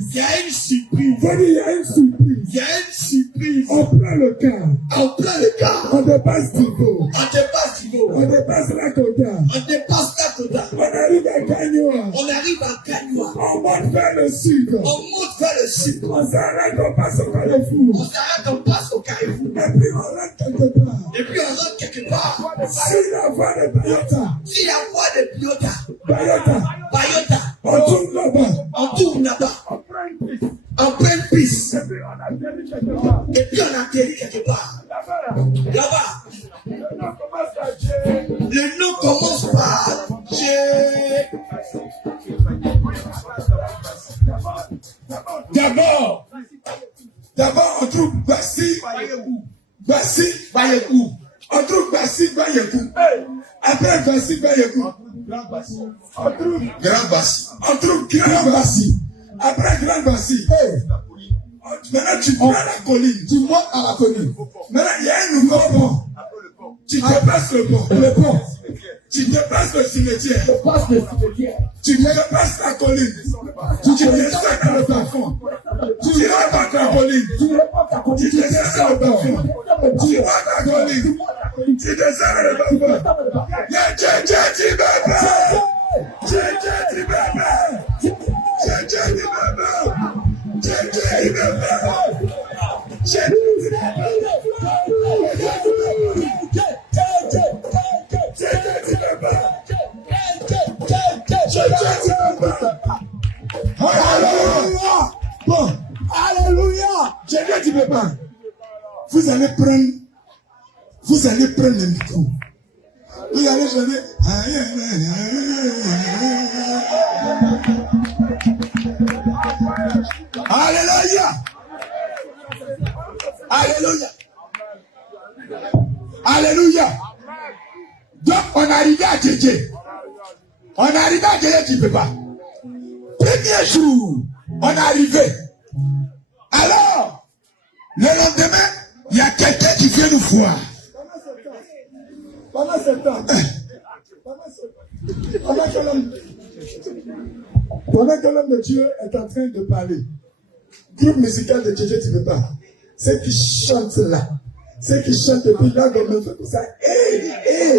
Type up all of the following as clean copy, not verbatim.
surprise. Il y a une surprise. Il y a une surprise. Il y a une surprise. On prend le cas. On prend le cas. On dépasse niveau. On dépasse niveau. On dépasse la quota. On dépasse la quota. On arrive à Gagnoa. On arrive à Gagnoa. On monte vers le sud. On monte vers le sud. On s'arrête, on passe au Carrefour. On s'arrête, on passe au Carrefour. Et puis on rentre quelque part. Et puis on rentre quelque part. Si la voie de Bayota. Si la voie de Biota. Bayota. On tourne là-bas. On tourne là-bas. On prend une piste. Et puis on atterrit quelque part. Et puis on atterrit quelque part. Là-bas. Le nom commence par J. D'abord, on trouve Bassi Bayekou. On trouve Bassi Bayekou. Après Bassi Bayekou. On trouve Grand Bassi. On trouve Grand Bassi. Après Grand Bassi. Maintenant, tu prends la colline. Tu montes à la colline. Maintenant, il y a un nouveau pont. Tu dépasses le pont. Le pont. Tu dépasses le cimetière. Tu dépasses la colline. Tu descends dans le plafond. Tu remontes la colline. Tu descends dans le plafond. Tu remontes la colline. Tu descends dans le plafond. Y'a Tchétché bébé. Tchétché bébé. Tchétché bébé. Tchétché bébé. Alléluia. Bon, alléluia. J'ai dit, tu peux pas. Vous allez prendre le micro. Vous allez chanter. Alléluia. Alléluia. Alléluia. Donc, on est arrivé à Djedje. On est arrivé à Djedje, tu ne peux pas. Premier jour, on est arrivé. Alors, le lendemain, il y a quelqu'un qui vient nous voir. Pendant ce temps, pendant que l'homme de Dieu est en train de parler, groupe musical de Djedje, tu ne peux pas. Ceux qui chantent là, ceux qui chantent depuis là, comme on fait comme ça.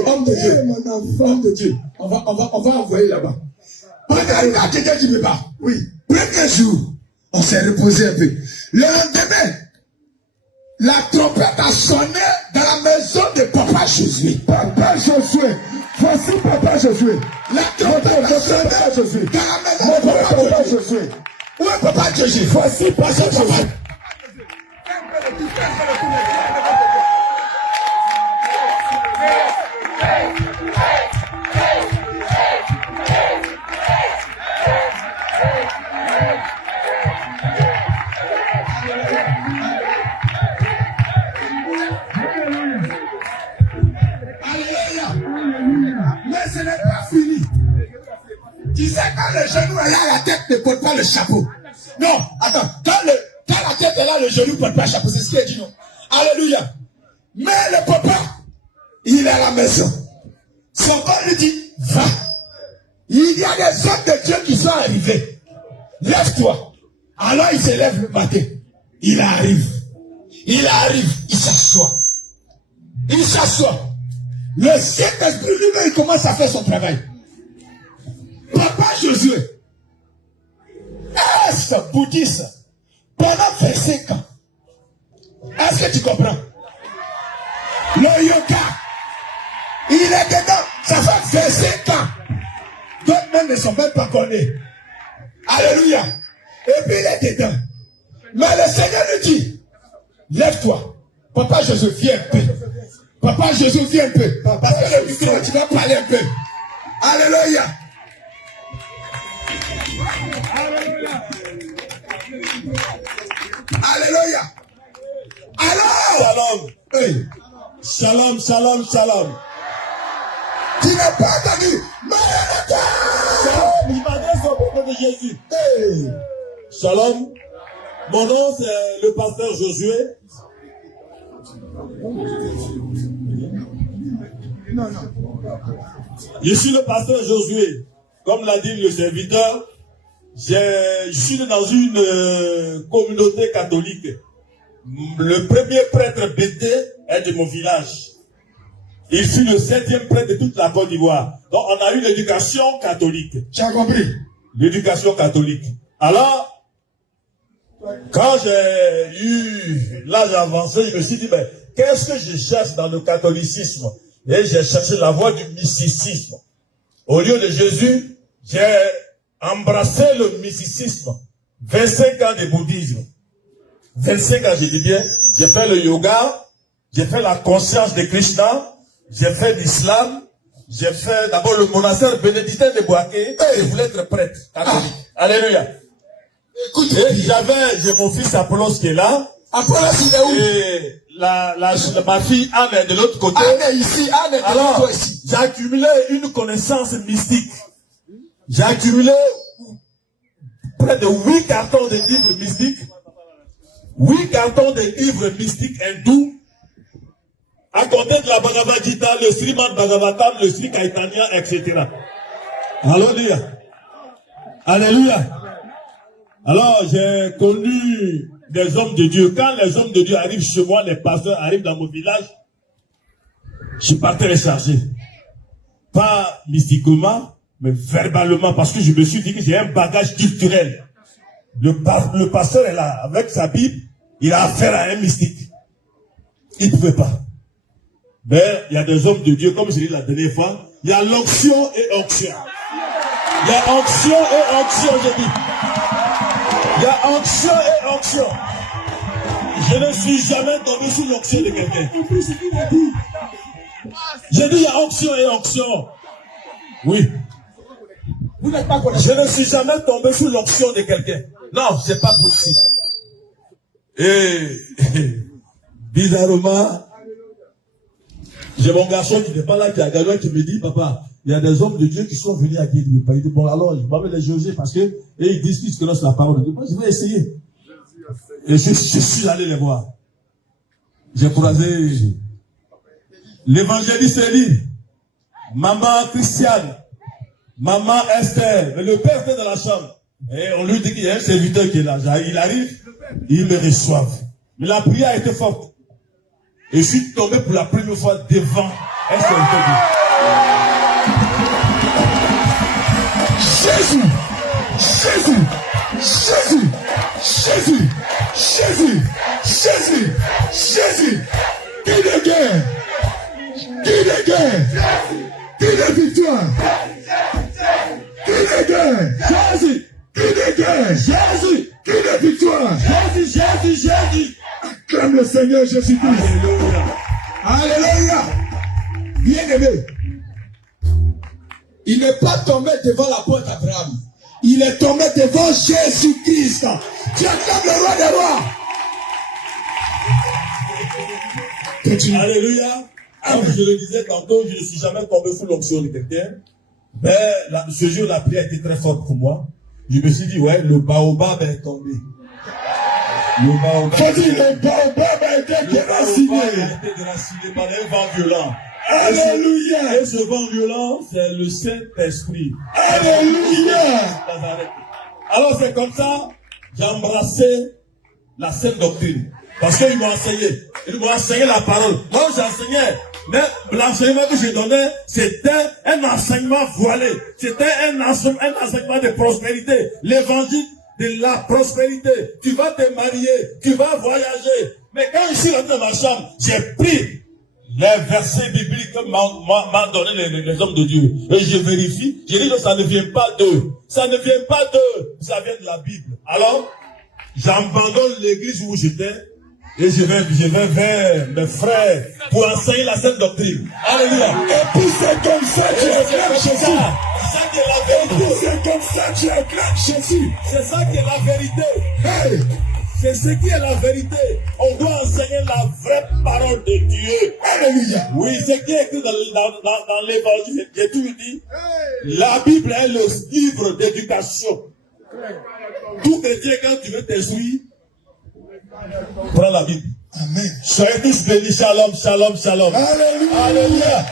Homme de Dieu, mon enfant de Dieu. On va envoyer là-bas. On est arrivé à Djedje, tu ne peux pas. Oui. Premier jour, on s'est reposé un peu. Le lendemain, la trompette a sonné dans la maison de Papa Josué. Papa Josué. Voici Papa Josué. La trompette a sonné dans la maison de Papa Josué. Où est Papa Josué? Voici Papa Josué. Mais ce n'est pas fini. Tu sais, quand le genou est là, la tête ne porte pas le chapeau. Non, attends, quand la tête est là, le genou ne porte pas le chapeau. C'est ce qu'il dit, non? Alléluia. Mais le papa, il est à la maison. Son corps lui dit, va. Il y a des hommes de Dieu qui sont arrivés. Lève-toi. Alors il se lève le matin. Il arrive. Il s'assoit. Il s'assoit. Le Saint-Esprit lui-même, il commence à faire son travail. Papa Josué, est-ce bouddhiste pendant 25 ans? Est-ce que tu comprends? Le yoga, il est dedans, ça fait 25 ans. D'autres même ne sont même pas connus. Alléluia. Et puis il est dedans. Mais le Seigneur lui dit, lève-toi. Papa Jésus, viens un peu. Papa Jésus, viens un peu. Parce que le micro, tu vas parler un peu. Alléluia. Alléluia. Alors. Shalom. Hey. Shalom, shalom, shalom. Tu n'as pas entendu. Maranatha. Shalom, il m'adresse au peuple de Jésus. Hey. Shalom. Mon nom c'est le pasteur Josué. Je suis le pasteur Josué. Comme l'a dit le serviteur, Je suis dans une communauté catholique. Le premier prêtre bêté est de mon village. Il fut le 7e prêtre de toute la Côte d'Ivoire. Donc on a eu l'éducation catholique. Tu as compris? L'éducation catholique. Alors, quand j'ai eu l'âge avancé, je me suis dit, ben, qu'est-ce que je cherche dans le catholicisme? Et j'ai cherché la voie du mysticisme. Au lieu de Jésus, j'ai embrassé le mysticisme. 25 ans de bouddhisme. 25 ans, je dis bien, j'ai fait le yoga, j'ai fait la conscience de Krishna, j'ai fait l'islam, j'ai fait d'abord le monastère bénédictin de Boaké, je voulais être prêtre catholique. Alléluia. Écoute, j'ai mon fils Apollos qui est là. Apollos, il est où? Et ma fille Anne est de l'autre côté. Anne est ici, Anne est alors, toi ici. J'ai accumulé une connaissance mystique. J'ai accumulé près de 8 cartons de livres mystiques. 8 cartons de livres mystiques hindous. À côté de la Bhagavad Gita, le Srimad Bhagavatam, le Sri Caitanya, etc. Alléluia. Alléluia. Alors, j'ai connu des hommes de Dieu. Quand les hommes de Dieu arrivent chez moi, les pasteurs arrivent dans mon village, je partais les charger. Pas mystiquement, mais verbalement, parce que je me suis dit que j'ai un bagage culturel. Le pasteur est là, avec sa Bible, il a affaire à un mystique. Il ne pouvait pas. Mais il y a des hommes de Dieu, comme je l'ai dit la dernière fois, il y a l'onction et onction. Il y a onction et onction, j'ai dit. Il y a onction et onction. Je ne suis jamais tombé sous l'onction de quelqu'un. J'ai dit il y a onction et onction. Oui. Vous n'êtes pas Je ne suis jamais tombé sous l'onction de quelqu'un. Non, c'est pas possible. Et bizarrement, j'ai mon garçon qui n'est pas là, qui a gagné, qui me dit, papa, il y a des hommes de Dieu qui sont venus à guérir. Il dit, bon alors, je vais les juger parce que, et ils disent qu'ils connaissent la parole de Dieu. Moi, je vais essayer. Et je suis allé les voir. J'ai croisé l'évangéliste Élie, maman Christiane, maman Esther, mais le père était dans la chambre. Et on lui dit qu'il y a un serviteur qui est là. Il arrive, il me reçoit. Mais la prière était forte. Et je suis tombé pour la première fois devant un serviteur. Jésus, Jésus, Jésus, Jésus, Jésus, Jésus, Jésus, qui de guerre, qui de guerre, qui de victoire, qui de guerre, Jésus, qui de guerre, Jésus, qui de victoire, Jésus, Jésus, Jésus. Acclame le Seigneur Jésus-Christ. Alléluia. Bien-aimé, il n'est pas tombé devant la porte d'Abraham. Il est tombé devant Jésus-Christ. Tu acclames le roi des rois. Continue. Alléluia. Comme je le disais tantôt, je ne suis jamais tombé sous l'onction de quelqu'un. Mais ce jour, la prière était très forte pour moi. Je me suis dit, ouais, le baobab est tombé. Le baobab a été déraciné. déraciné par un vent violent. Alléluia. Et ce vent violent, c'est le Saint-Esprit. Alléluia. Alors c'est comme ça, j'ai embrassé la sainte doctrine. Parce qu'ils m'ont enseigné. Ils m'ont enseigné la parole. Moi j'enseignais. Mais l'enseignement que je donnais, c'était un enseignement voilé. C'était un enseignement de prospérité. L'évangile de la prospérité. Tu vas te marier, tu vas voyager. Mais quand je suis rentré dans ma chambre, j'ai pris les versets bibliques que m'ont donné les hommes de Dieu. Et je vérifie, je dis que ça ne vient pas d'eux. Ça ne vient pas d'eux. Ça vient de la Bible. Alors, j'abandonne l'église où j'étais et je vais vers mes frères pour enseigner la sainte doctrine. Alléluia. Et puis c'est comme ça que tu acclames Jésus. C'est ça qui est la vérité. C'est comme ça que tu acclames Jésus. C'est ça qui est la vérité. Hey. C'est ce qui est la vérité. On doit enseigner la vraie parole de Dieu. Alléluia. Oui, ce qui est écrit dans l'évangile, j'ai tout dit. La Bible est le livre d'éducation. Tout chrétien, quand tu veux t'instruire, prends la Bible. Amen. Soyez tous bénis. Shalom, shalom, shalom. Alléluia. Alléluia.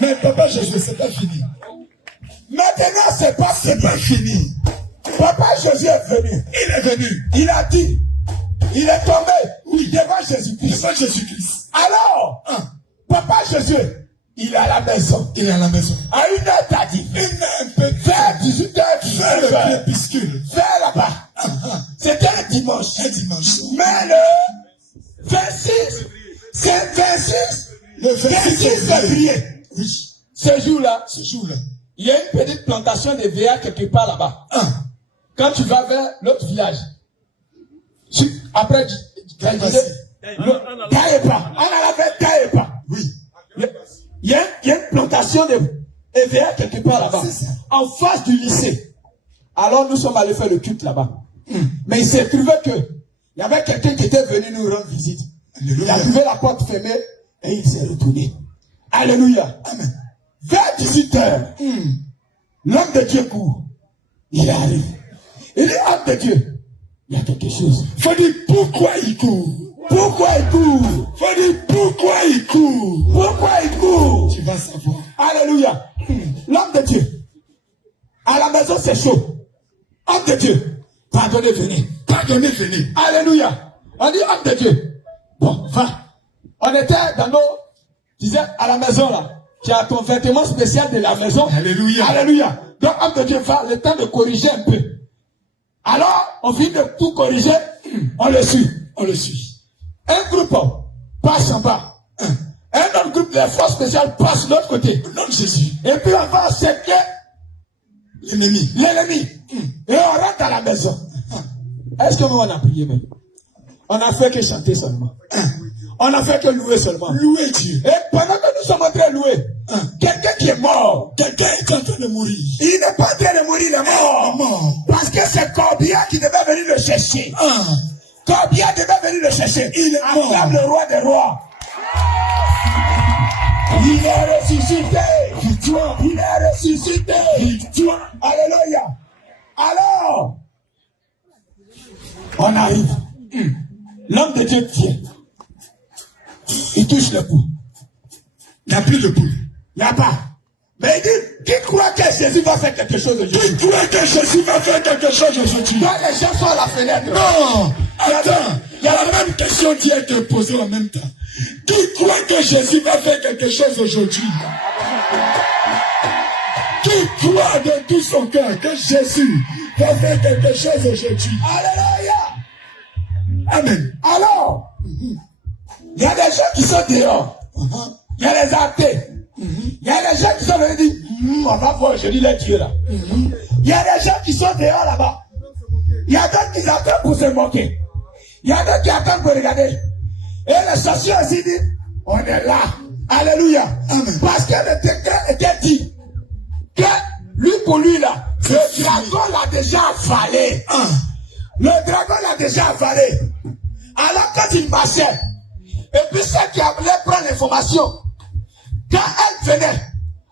Mais papa Jésus, c'est pas fini. Maintenant, c'est pas fini. Papa Jésus est venu. Il est venu. Il a dit, il est tombé, oui, devant Jésus-Christ. Devant Jésus-Christ. Alors, Papa Jésus, il est à la maison. Il est à la maison. À une heure, t'as dit. Vers 18h, Vers le crépuscule. vers là-bas. C'était un dimanche. Un dimanche. Mais le 26, c'est 26. Le 26 février. Oui. Ce jour-là, il y a une petite plantation de VA quelque part là-bas. Quand tu vas vers l'autre village, après, Taïpa. On a fait Taïpa. Oui. Il y a une plantation de VA quelque part là-bas. En face du lycée. Alors nous sommes allés faire le culte là-bas. Mais il s'est trouvé que il y avait quelqu'un qui était venu nous rendre visite. Alléluia. Il a trouvé la porte fermée et il s'est retourné. Alléluia. Amen. Vers 18h, l'homme de Dieu court. Il arrive. Il est homme de Dieu. Il y a quelque chose. Faut dire pourquoi il court. Pourquoi il court? Faut dire pourquoi il court. Pourquoi il court? Tu vas savoir. Alléluia. L'homme de Dieu. À la maison, c'est chaud. Homme de Dieu. Pardonnez, venez. Pardonnez, venez. Alléluia. On dit homme de Dieu. Bon, va. On était dans nos, disais, à la maison là. Tu as ton vêtement spécial de la maison. Alléluia. Alléluia. Donc, homme de Dieu, va le temps de corriger un peu. Alors, on finit de tout corriger. On le suit. On le suit. Un groupe passe en bas. Un autre groupe de forces spéciales passe de l'autre côté. Au nom de Jésus. Et puis on va accepter l'ennemi. Et on rentre à la maison. Est-ce que nous on a prié même? On n'a fait que chanter seulement. On n'a fait que louer seulement. Louer Dieu. Et pendant que nous sommes en train de louer, quelqu'un qui est mort. Quelqu'un est en train de mourir. Il n'est pas en train de mourir, il est mort. Parce que c'est Corbia qui devait venir le chercher. Corbia devait venir le chercher. Il est mort. Acclame le roi des rois. Il est ressuscité. Victoire. Il est ressuscité. Victoire. Alléluia. Alors, on arrive. L'homme de Dieu vient. Il touche le pouls. Il n'y a plus de pouls. Il n'y a pas. Mais il dit, qui croit que Jésus va faire quelque chose aujourd'hui? Qui croit que Jésus va faire quelque chose aujourd'hui? Quand les gens sont à la fenêtre. Non. Attends. Il y a la même question qui a été posée en même temps. Qui croit que Jésus va faire quelque chose aujourd'hui? Qui croit de tout son cœur que Jésus va faire quelque chose aujourd'hui? Alléluia. Amen. Alors, il y a des gens qui sont dehors. Il y a les athées. Il y a des gens qui sont venus dire, on va voir aujourd'hui les dieux là. Il y a des gens qui sont dehors là-bas. Il y a d'autres qui attendent pour se moquer. Il y a d'autres qui attendent pour regarder. Et le sorcier aussi dit, on est là. Alléluia. Amen. Parce que le décret était dit que lui pour lui là, le dragon l'a déjà avalé. Le dragon l'a déjà avalé. Alors quand il marchait, et puis ceux qui voulaient prendre l'information, quand elle venait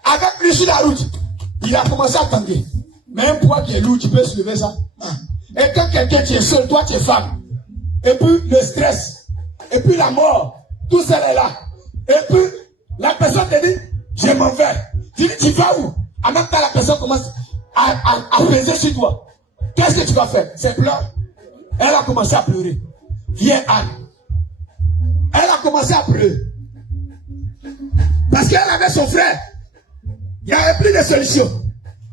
avec lui sur la route, il a commencé à attendre. Mais un poids qui est lourd, tu peux soulever ça. Et quand quelqu'un qui est seul, toi tu es femme, et puis le stress, et puis la mort, tout ça est là. Et puis la personne te dit, je m'en vais. Tu dis, tu vas où? En même temps, la personne commence à peser sur toi. Qu'est-ce que tu vas faire? C'est pleurer. Elle a commencé à pleurer. Viens Anne. Elle a commencé à pleurer. Parce qu'elle avait son frère. Il n'y avait plus de solution.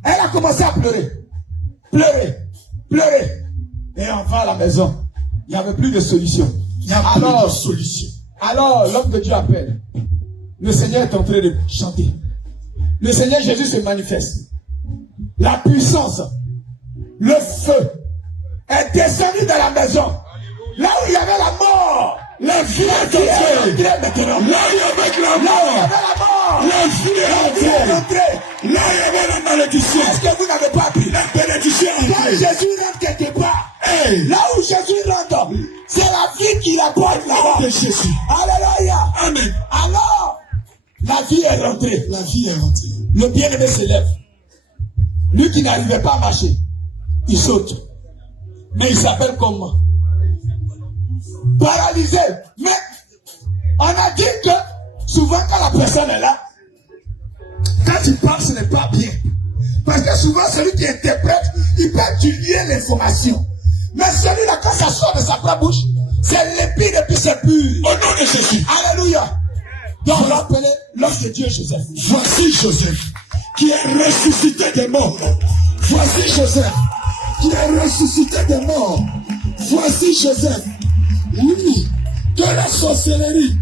Elle a commencé à pleurer. Pleurer. Pleurer. Et on va à la maison. Il n'y avait plus de solution. Il n'y a plus de solution. Alors l'homme de Dieu appelle. Le Seigneur est en train de chanter. Le Seigneur Jésus se manifeste. La puissance, le feu est descendu dans la maison. Là où il y avait la mort, la vie est entrée. Maintenant. Là il y avait la mort, la vie est entrée. Là il y avait la malédiction. Est-ce que vous n'avez pas appris? La bénédiction est Quand entrée. Jésus rentre quelque part, Hey. là où Jésus rentre, c'est la vie qui apporte là-bas. De Jésus. Alléluia. Amen. Alors, la vie est rentrée. La vie est rentrée. Le bien-aimé se lève. Lui qui n'arrivait pas à marcher, il saute. Mais il s'appelle comment? Paralysé. Mais on a dit que souvent quand la personne est là, quand tu parles, ce n'est pas bien. Parce que souvent, celui qui interprète, il peut tuer l'information. Mais celui-là, quand ça sort de sa propre bouche, c'est limpide et puis c'est pur. Au nom de Jésus. Alléluia. Donc, on l'appelait l'homme de Dieu Joseph. Voici Joseph, qui est ressuscité des morts. Voici Joseph, qui est ressuscité des morts. Voici Joseph, lui, que la sorcellerie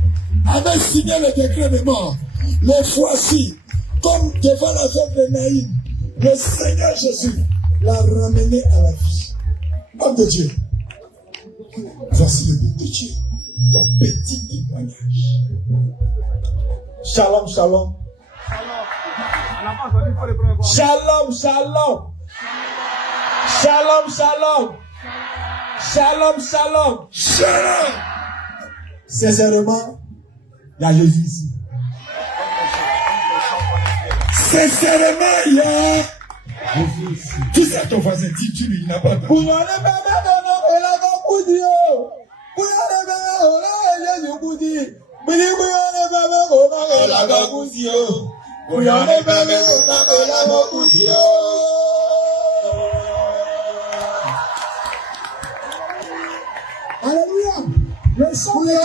avait signé le décret de mort. Le voici, comme devant la veuve de Naïm, le Seigneur Jésus l'a ramené à la vie. Homme de Dieu, voici le but de Dieu, ton petit témoignage. Shalom, shalom. Shalom, shalom. Shalom, shalom. Shalom, shalom. Shalom. Sincèrement, il y a Jésus ici. Sincèrement, il y a Jésus ici. Qui c'est ton voisin? Dis-tu lui, il n'a pas de... Alléluia. Le sang de Dieu.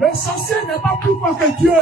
Le sorcier n'est pas plus fort que Dieu.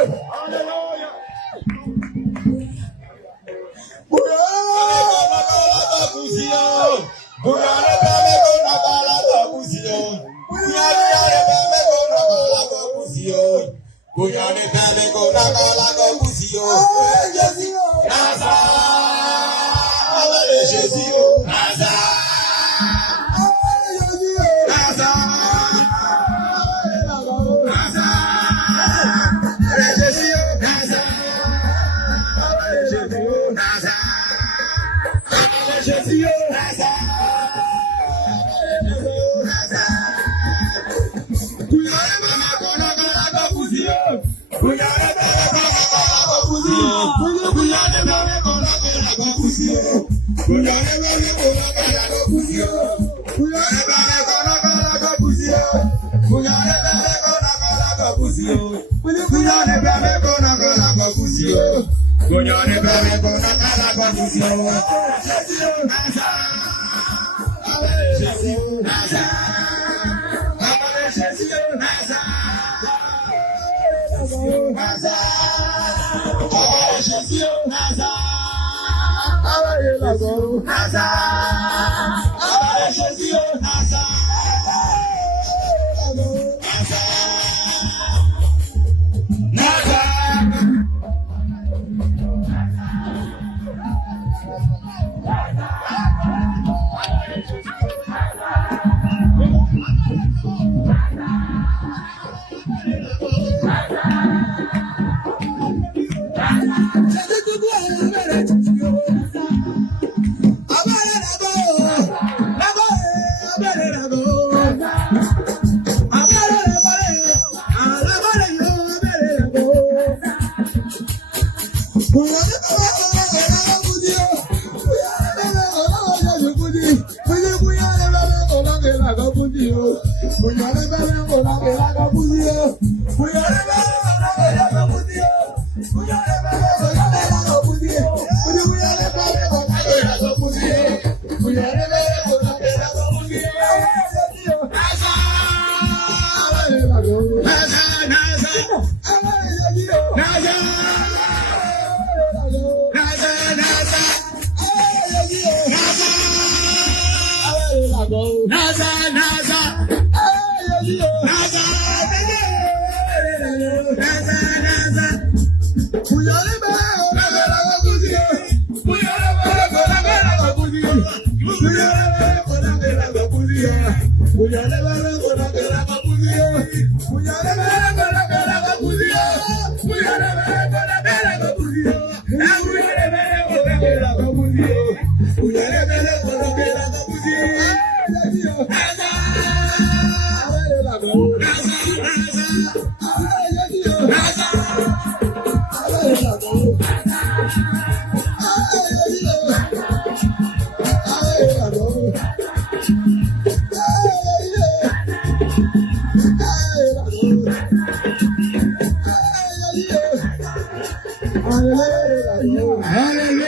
Alléluia.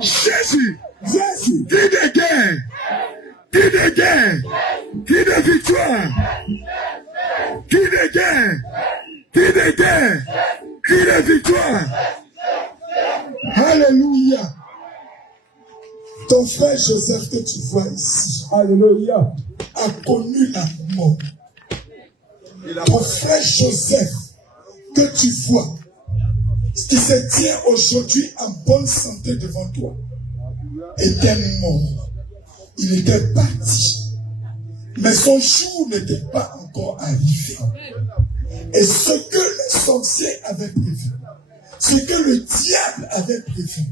Jésus. Jésus. Qui de guerre. Qui de guerre. Qui de victoire. Qui de guerre. Qui de guerre. Qui de victoire. Alléluia. Ton frère Joseph que tu vois ici, alléluia, a connu la mort. Ton frère Joseph que tu vois, qui se tient aujourd'hui en bonne santé devant toi, était mort. Il était parti. Mais son jour n'était pas encore arrivé. Et ce que les sorciers avaient prévu, ce que le diable avait prévu,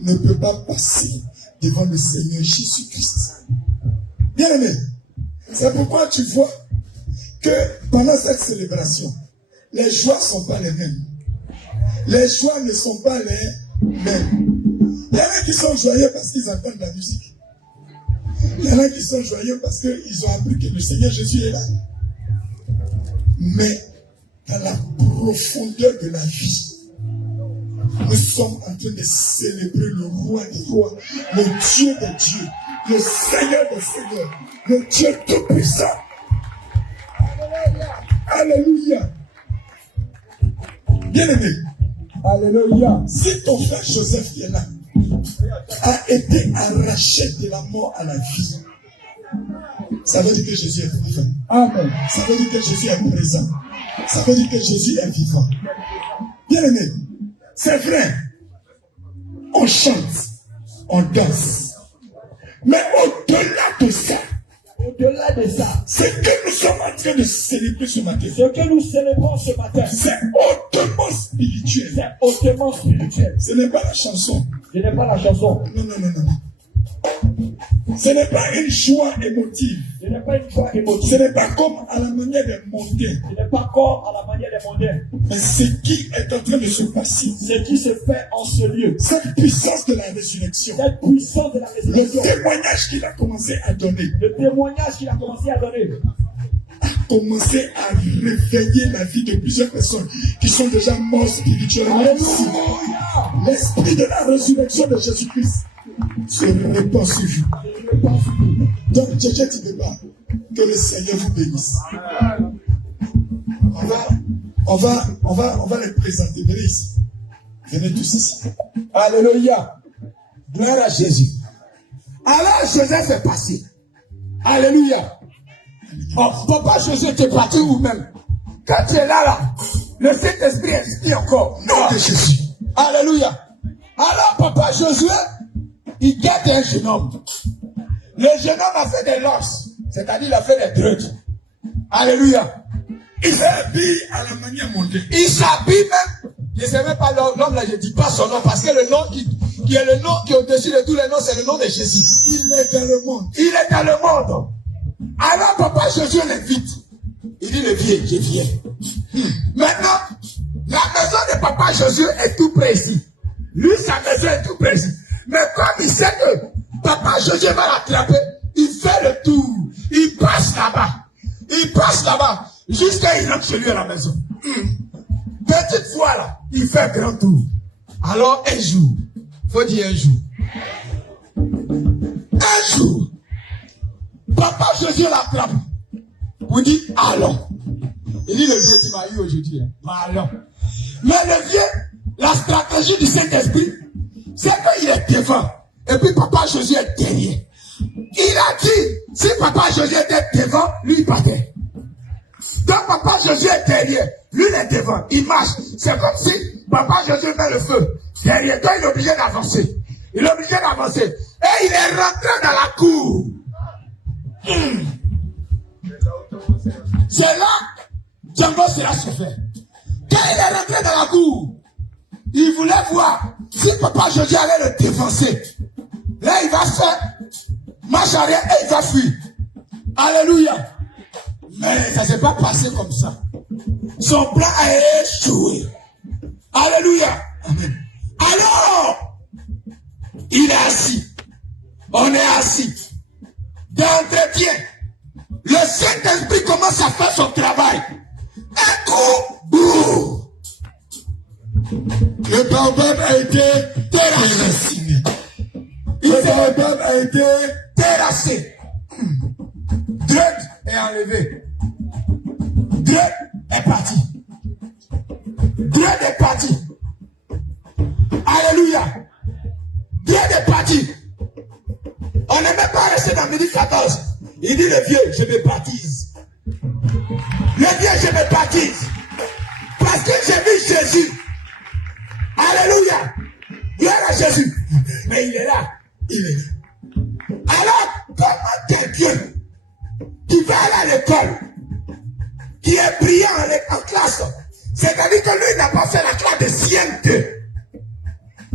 ne peut pas passer devant le Seigneur Jésus-Christ. Bien aimé, c'est pourquoi tu vois que pendant cette célébration, les joies ne sont pas les mêmes. Les joies ne sont pas les mêmes. Il y en a qui sont joyeux parce qu'ils entendent la musique. Il y en a qui sont joyeux parce qu'ils ont appris que le Seigneur Jésus est là. Mais dans la profondeur de la vie, nous sommes en train de célébrer le roi des rois, le Dieu des dieux, le Seigneur des seigneurs, le Dieu tout-puissant. Alléluia. Bien-aimé, alléluia. Si ton frère Joseph qui est là a été arraché de la mort à la vie, ça veut dire que Jésus est vivant. Amen. Ça veut dire que Jésus est présent. Ça veut dire que Jésus est vivant. Bien-aimé, c'est vrai, on chante, on danse. Mais au-delà de ça, ce que nous sommes en train de célébrer ce matin, c'est hautement spirituel. Ce n'est pas la chanson. Non. Ce n'est pas une joie émotive. Ce n'est pas comme à la manière des mondains. Mais ce qui est en train de se passer, Ce qui se fait en ce lieu, cette puissance de la résurrection, le témoignage qu'il a commencé à donner, a commencé à réveiller la vie de plusieurs personnes qui sont déjà mortes spirituellement ici. L'esprit de la résurrection de Jésus-Christ se répand sur vous. Donc, Djedje Tideba, que le Seigneur vous bénisse. On va les présenter. Venez ici. Venez tous ici. Alléluia. Gloire à Jésus. Alors Joseph est passé. Alléluia. Oh, papa Joseph, tu es parti vous-même. Quand tu es là, le Saint-Esprit inspire encore. Nom de Jésus. Alléluia. Alors papa Josué, il guette un jeune homme. Le jeune homme a fait des losses. C'est-à-dire il a fait des drugs. Alléluia. Il s'habille à la manière mondaine. Il s'habille même. Je ne sais même pas l'homme là, je ne dis pas son nom parce que le nom qui est le nom qui est au-dessus de tous les noms, c'est le nom de Jésus. Il est dans le monde. Il est dans le monde. Alors papa Jésus l'invite. Il dit, le vieux, je viens. Maintenant, la maison de papa Jésus est tout près ici. Lui, sa maison est tout près ici. Mais comme il sait que papa Jésus va l'attraper, il fait le tour. Il passe là-bas. Il passe là-bas. Jusqu'à il rentre chez lui à la maison. Petite fois là, il fait grand tour. Alors un jour, faut dire un jour. Un jour, papa Jésus l'attrape. Vous dites, allons. Il dit, le vieux, tu m'as eu aujourd'hui. Hein. Allons. Mais le vieux, la stratégie du Saint-Esprit, c'est qu'il est devant. Et puis papa Jésus est derrière. Il a dit, si papa Jésus était devant, lui il partait. Donc papa Jésus est derrière. Lui il est devant. Il marche. C'est comme si papa Jésus met le feu. Derrière. Donc il est obligé d'avancer. Il est obligé d'avancer. Et il est rentré dans la cour. C'est là Django sera se fait. Quand il est rentré dans la cour, il voulait voir si papa Jésus allait le défoncer. Là, il va faire marche arrière et il va fuir. Alléluia. Mais ça ne s'est pas passé comme ça. Son plan a échoué. Alléluia. Amen. Alors, il est assis. On est assis. D'entretien. Le Saint-Esprit commence à faire son travail. Un coup, boum. a été déraciné. Le peuple a été terrassé. Dieu est enlevé. Dieu est parti. Dieu est parti. Alléluia. Dieu est parti. On n'est même pas resté dans midi 14. Il dit le vieux, je me baptise. Le vieux, je me baptise. Parce que j'ai vu Jésus. Alléluia. Gloire à Jésus. Mais il est là. Il est là. Alors, comment quelqu'un qui va aller à l'école, qui est brillant en classe, c'est-à-dire que lui n'a pas fait la classe de CM2.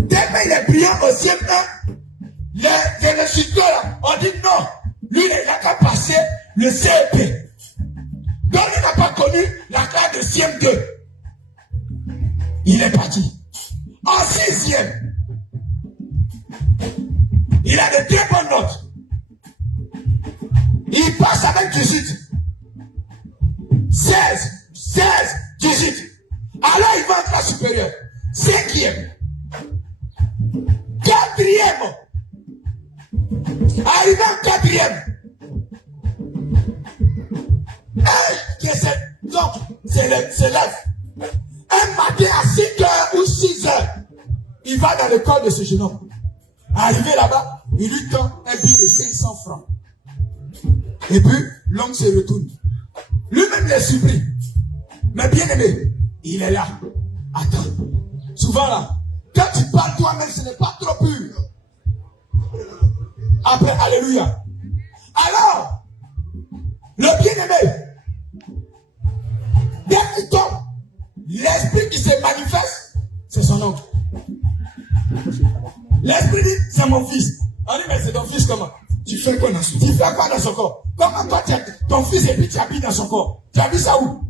Tellement il est brillant au CM1, les résultats, on dit non. Lui, il n'a qu'à passer le CEP. Donc, il n'a pas connu la classe de CM2. Il est parti. En 6e, il a de très bonnes notes. Il passe avec 18. 16, 18. Alors il va en classe supérieure. 5e. 4e. Arrivé en 4e. Donc, c'est l'œuf. Un matin à 5h ou 6h, il va dans le corps de ce jeune homme. Arrivé là-bas, il lui donne un billet de 500 francs. Et puis, l'homme se retourne. Lui-même les supplie. Mais bien aimé, il est là. Attends. Souvent là, quand tu parles toi-même, ce n'est pas trop pur. Après, alléluia. Alors, le bien-aimé, dès qu'il tombe, l'esprit qui se manifeste, c'est son oncle. L'esprit dit, c'est mon fils. On dit, mais c'est ton fils comment? Tu fais quoi dans son corps? Tu fais quoi dans son corps? Comment toi, ton fils et puis tu habites dans son corps? Tu habites ça où?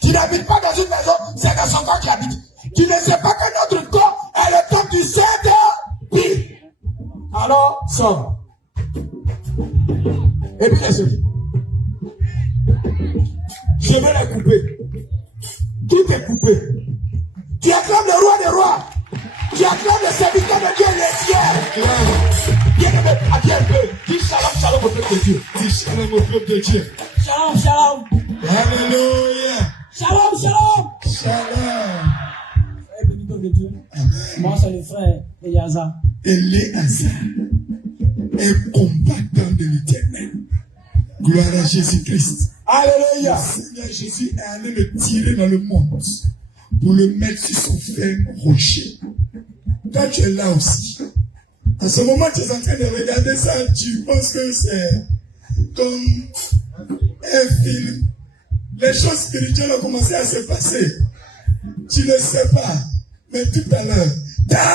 Tu n'habites pas dans une maison, c'est dans son corps qu'il habite. Tu ne sais pas que notre corps est le temple du Saint-Esprit. Alors, sors. Et puis les autres. Je vais les couper. Tout est coupé. Tu acclames le roi des rois. Tu acclames le serviteur de Dieu, les cieux. Bien-aimé, à Dieu un peu. Dis shalom, shalom au peuple de Dieu. Dis shalom au peuple de Dieu. Shalom, shalom. Alléluia. Shalom, shalom. Shalom. Frère bénito de Dieu. Moi, c'est le frère Eyaza. Eléazar, un combattant de l'Éternel. Gloire à Jésus-Christ. Alléluia. Le Seigneur Jésus est allé le tirer dans le monde pour le mettre sur son ferme rocher. Toi, tu es là aussi. En ce moment, tu es en train de regarder ça, tu penses que c'est comme un film. Les choses spirituelles ont commencé à se passer. Tu ne sais pas. Mais tout à l'heure, ta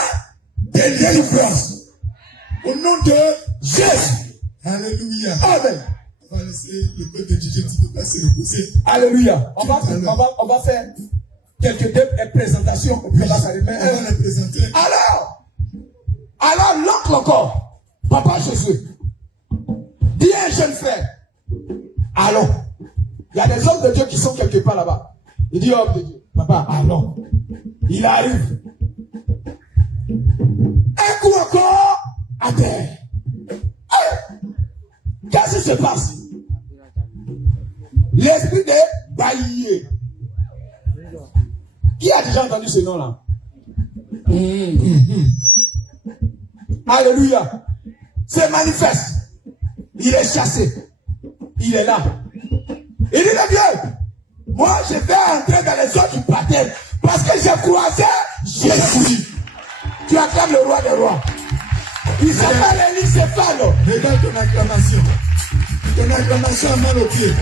délivrance. Au nom de Jésus. Alléluia. Amen. On va laisser le peuple de Dieu qui ne pas se reposer. Alléluia. On va faire quelques présentations. On va les présenter. Alors l'oncle encore, Papa Jésus, dit à un jeune frère, allons. Il y a des hommes de Dieu qui sont quelque part là-bas. Il dit, homme de Dieu, papa, allons. Il arrive. Un coup encore à terre. Qu'est-ce qui se passe? L'esprit de baillier. Qui a déjà entendu ce nom-là? Alléluia. Se manifeste. Il est chassé. Il est là. Il dit le vieux. Moi, je vais entrer dans les eaux du baptême parce que j'ai croisé Jésus. Tu acclames le roi des rois. Il s'appelle Éliséphane. Regarde ton acclamation. Ton acclamation a mal au pied.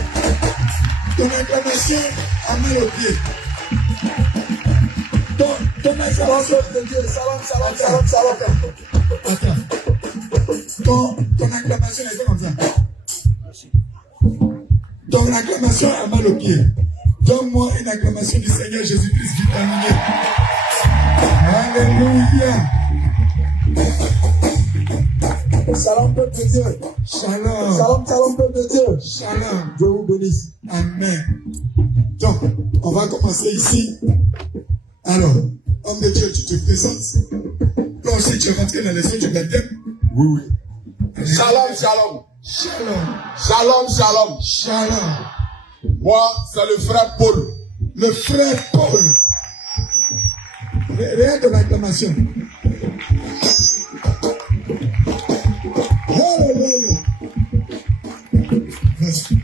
Ton acclamation a mal au pied. Ton acclamation de Dieu. Salam. Attends. Ton acclamation est comme ça. Ton acclamation a mal au pied. Donne-moi une acclamation du Seigneur Jésus-Christ vitaminé. Alléluia. Salam peuple de Dieu. Shalom. Salam peuple de Dieu. Shalom. Dieu vous bénisse. Amen. Donc, on va commencer ici. Alors, Homme de Dieu, tu te présentes. Toi aussi, tu es rentré dans les eaux du baptême. Oui, oui. Shalom, shalom. Shalom. Shalom, shalom. Shalom. Moi, c'est le frère Paul. Le frère Paul. Rien de l'acclamation. Hallelujah. Vas-y.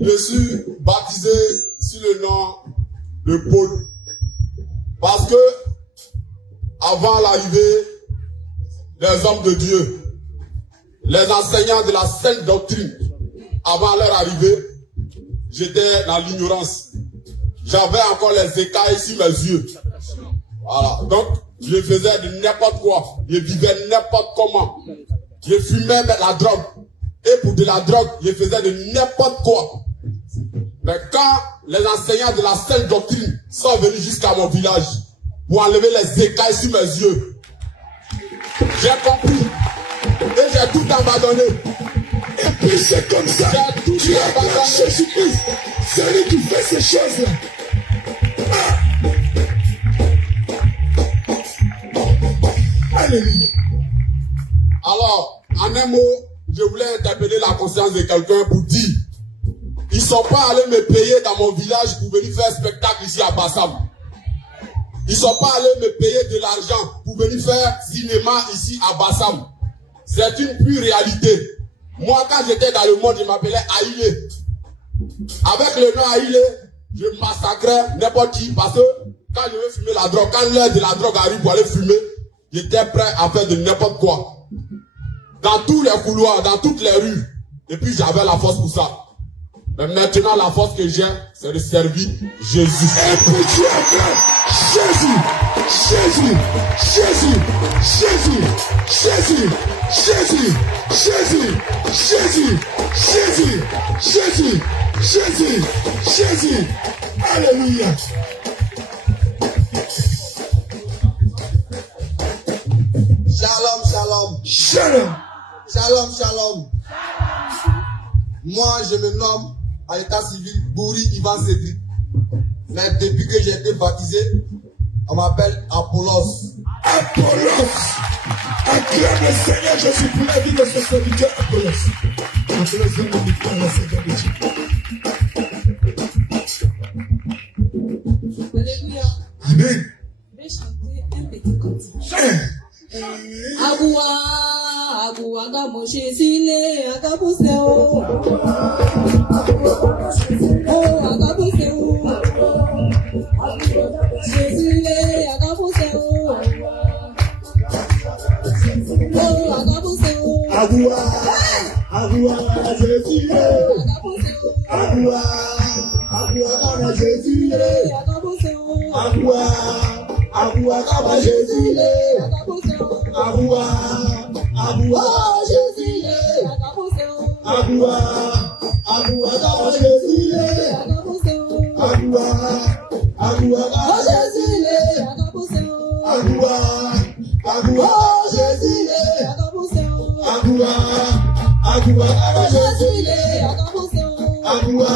Je suis baptisé sous le nom de Paul. Parce que, avant l'arrivée des hommes de Dieu, les enseignants de la sainte doctrine, avant leur arrivée, j'étais dans l'ignorance. J'avais encore les écailles sur mes yeux. Voilà. Donc, je faisais de n'importe quoi. Je vivais n'importe comment. Je fumais de la drogue. Et pour de la drogue, je faisais de n'importe quoi. Mais quand les enseignants de la sainte doctrine sont venus jusqu'à mon village pour enlever les écailles sur mes yeux, j'ai compris. Et j'ai tout abandonné. Et puis c'est comme ça. J'ai tout Tu as abandonné. Jésus-Christ. C'est lui qui fait ces choses-là. Alléluia. Alors, en un mot, je voulais interpeller la conscience de quelqu'un pour dire, ils ne sont pas allés me payer dans mon village pour venir faire un spectacle ici à Bassam. Ils ne sont pas allés me payer de l'argent pour venir faire cinéma ici à Bassam. C'est une pure réalité. Moi, quand j'étais dans le monde, je m'appelais Aïlé. Avec le nom Aïlé, je massacrais n'importe qui parce que quand je veux fumer la drogue, quand l'heure de la drogue arrive pour aller fumer, j'étais prêt à faire de n'importe quoi. Dans tous les couloirs, dans toutes les rues. Et puis j'avais la force pour ça. Mais maintenant, la force que j'ai, c'est de servir Jésus. Et puis tu acclames Jésus. Jésus. Jésus. Jésus. Jésus. Jésus. Jésus. Jésus. Jésus. Jésus. Jésus. Jésus. Alléluia. Shalom, shalom. Shalom. Shalom, shalom. Moi, je me nomme à l'état civil Bouri Ivan Cédric. Mais depuis que j'ai été baptisé, on m'appelle Apollos. Apollos. Acclame le Seigneur Jésus pour la vie de ce serviteur Apollos. Apollos donne le micro à la Seigneur de Dieu. Alléluia. Amen. Je vais chanter un petit cantique. Hein? Aboua, aboua, gamo Jésus-lé, agabose o. Oh, agabose o. Jésus-lé, agabose o. Oh, agabose o. Aboua, aboua, Jésus, Agabose o. aboua, aboua, Jésus, Agabose o. aboua, aboua, Jésus, Agabose o. aboua, aboua, Oh, Jésus-lé, agabose o. aboua, aboua, Jésus, Agabose o. aboua, aboua, Oh, Jésus-lé, agabose o. aboua, aboua, Oh, Jésus-lé, agabose o. aboua,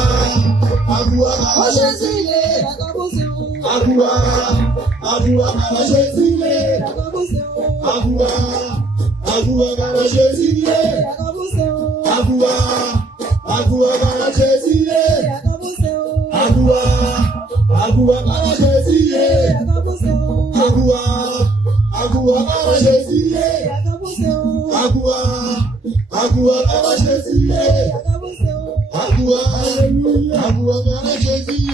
aboua, Oh, Jésus-lé, agabose o. aboua, aboua, Oh, Jésus-lé, agabose o. aboua, aboua, Jésus, Agabose o. aboua, aboua, Jésus, Agabose o. aboua, aboua, Jésus, Agabose o. aboua, aboua, Jésus, Agabose o. aboua, aboua, Jésus, Agabose o. aboua, aboua, Jésus, Agabose o. aboua, aboua, Jésus.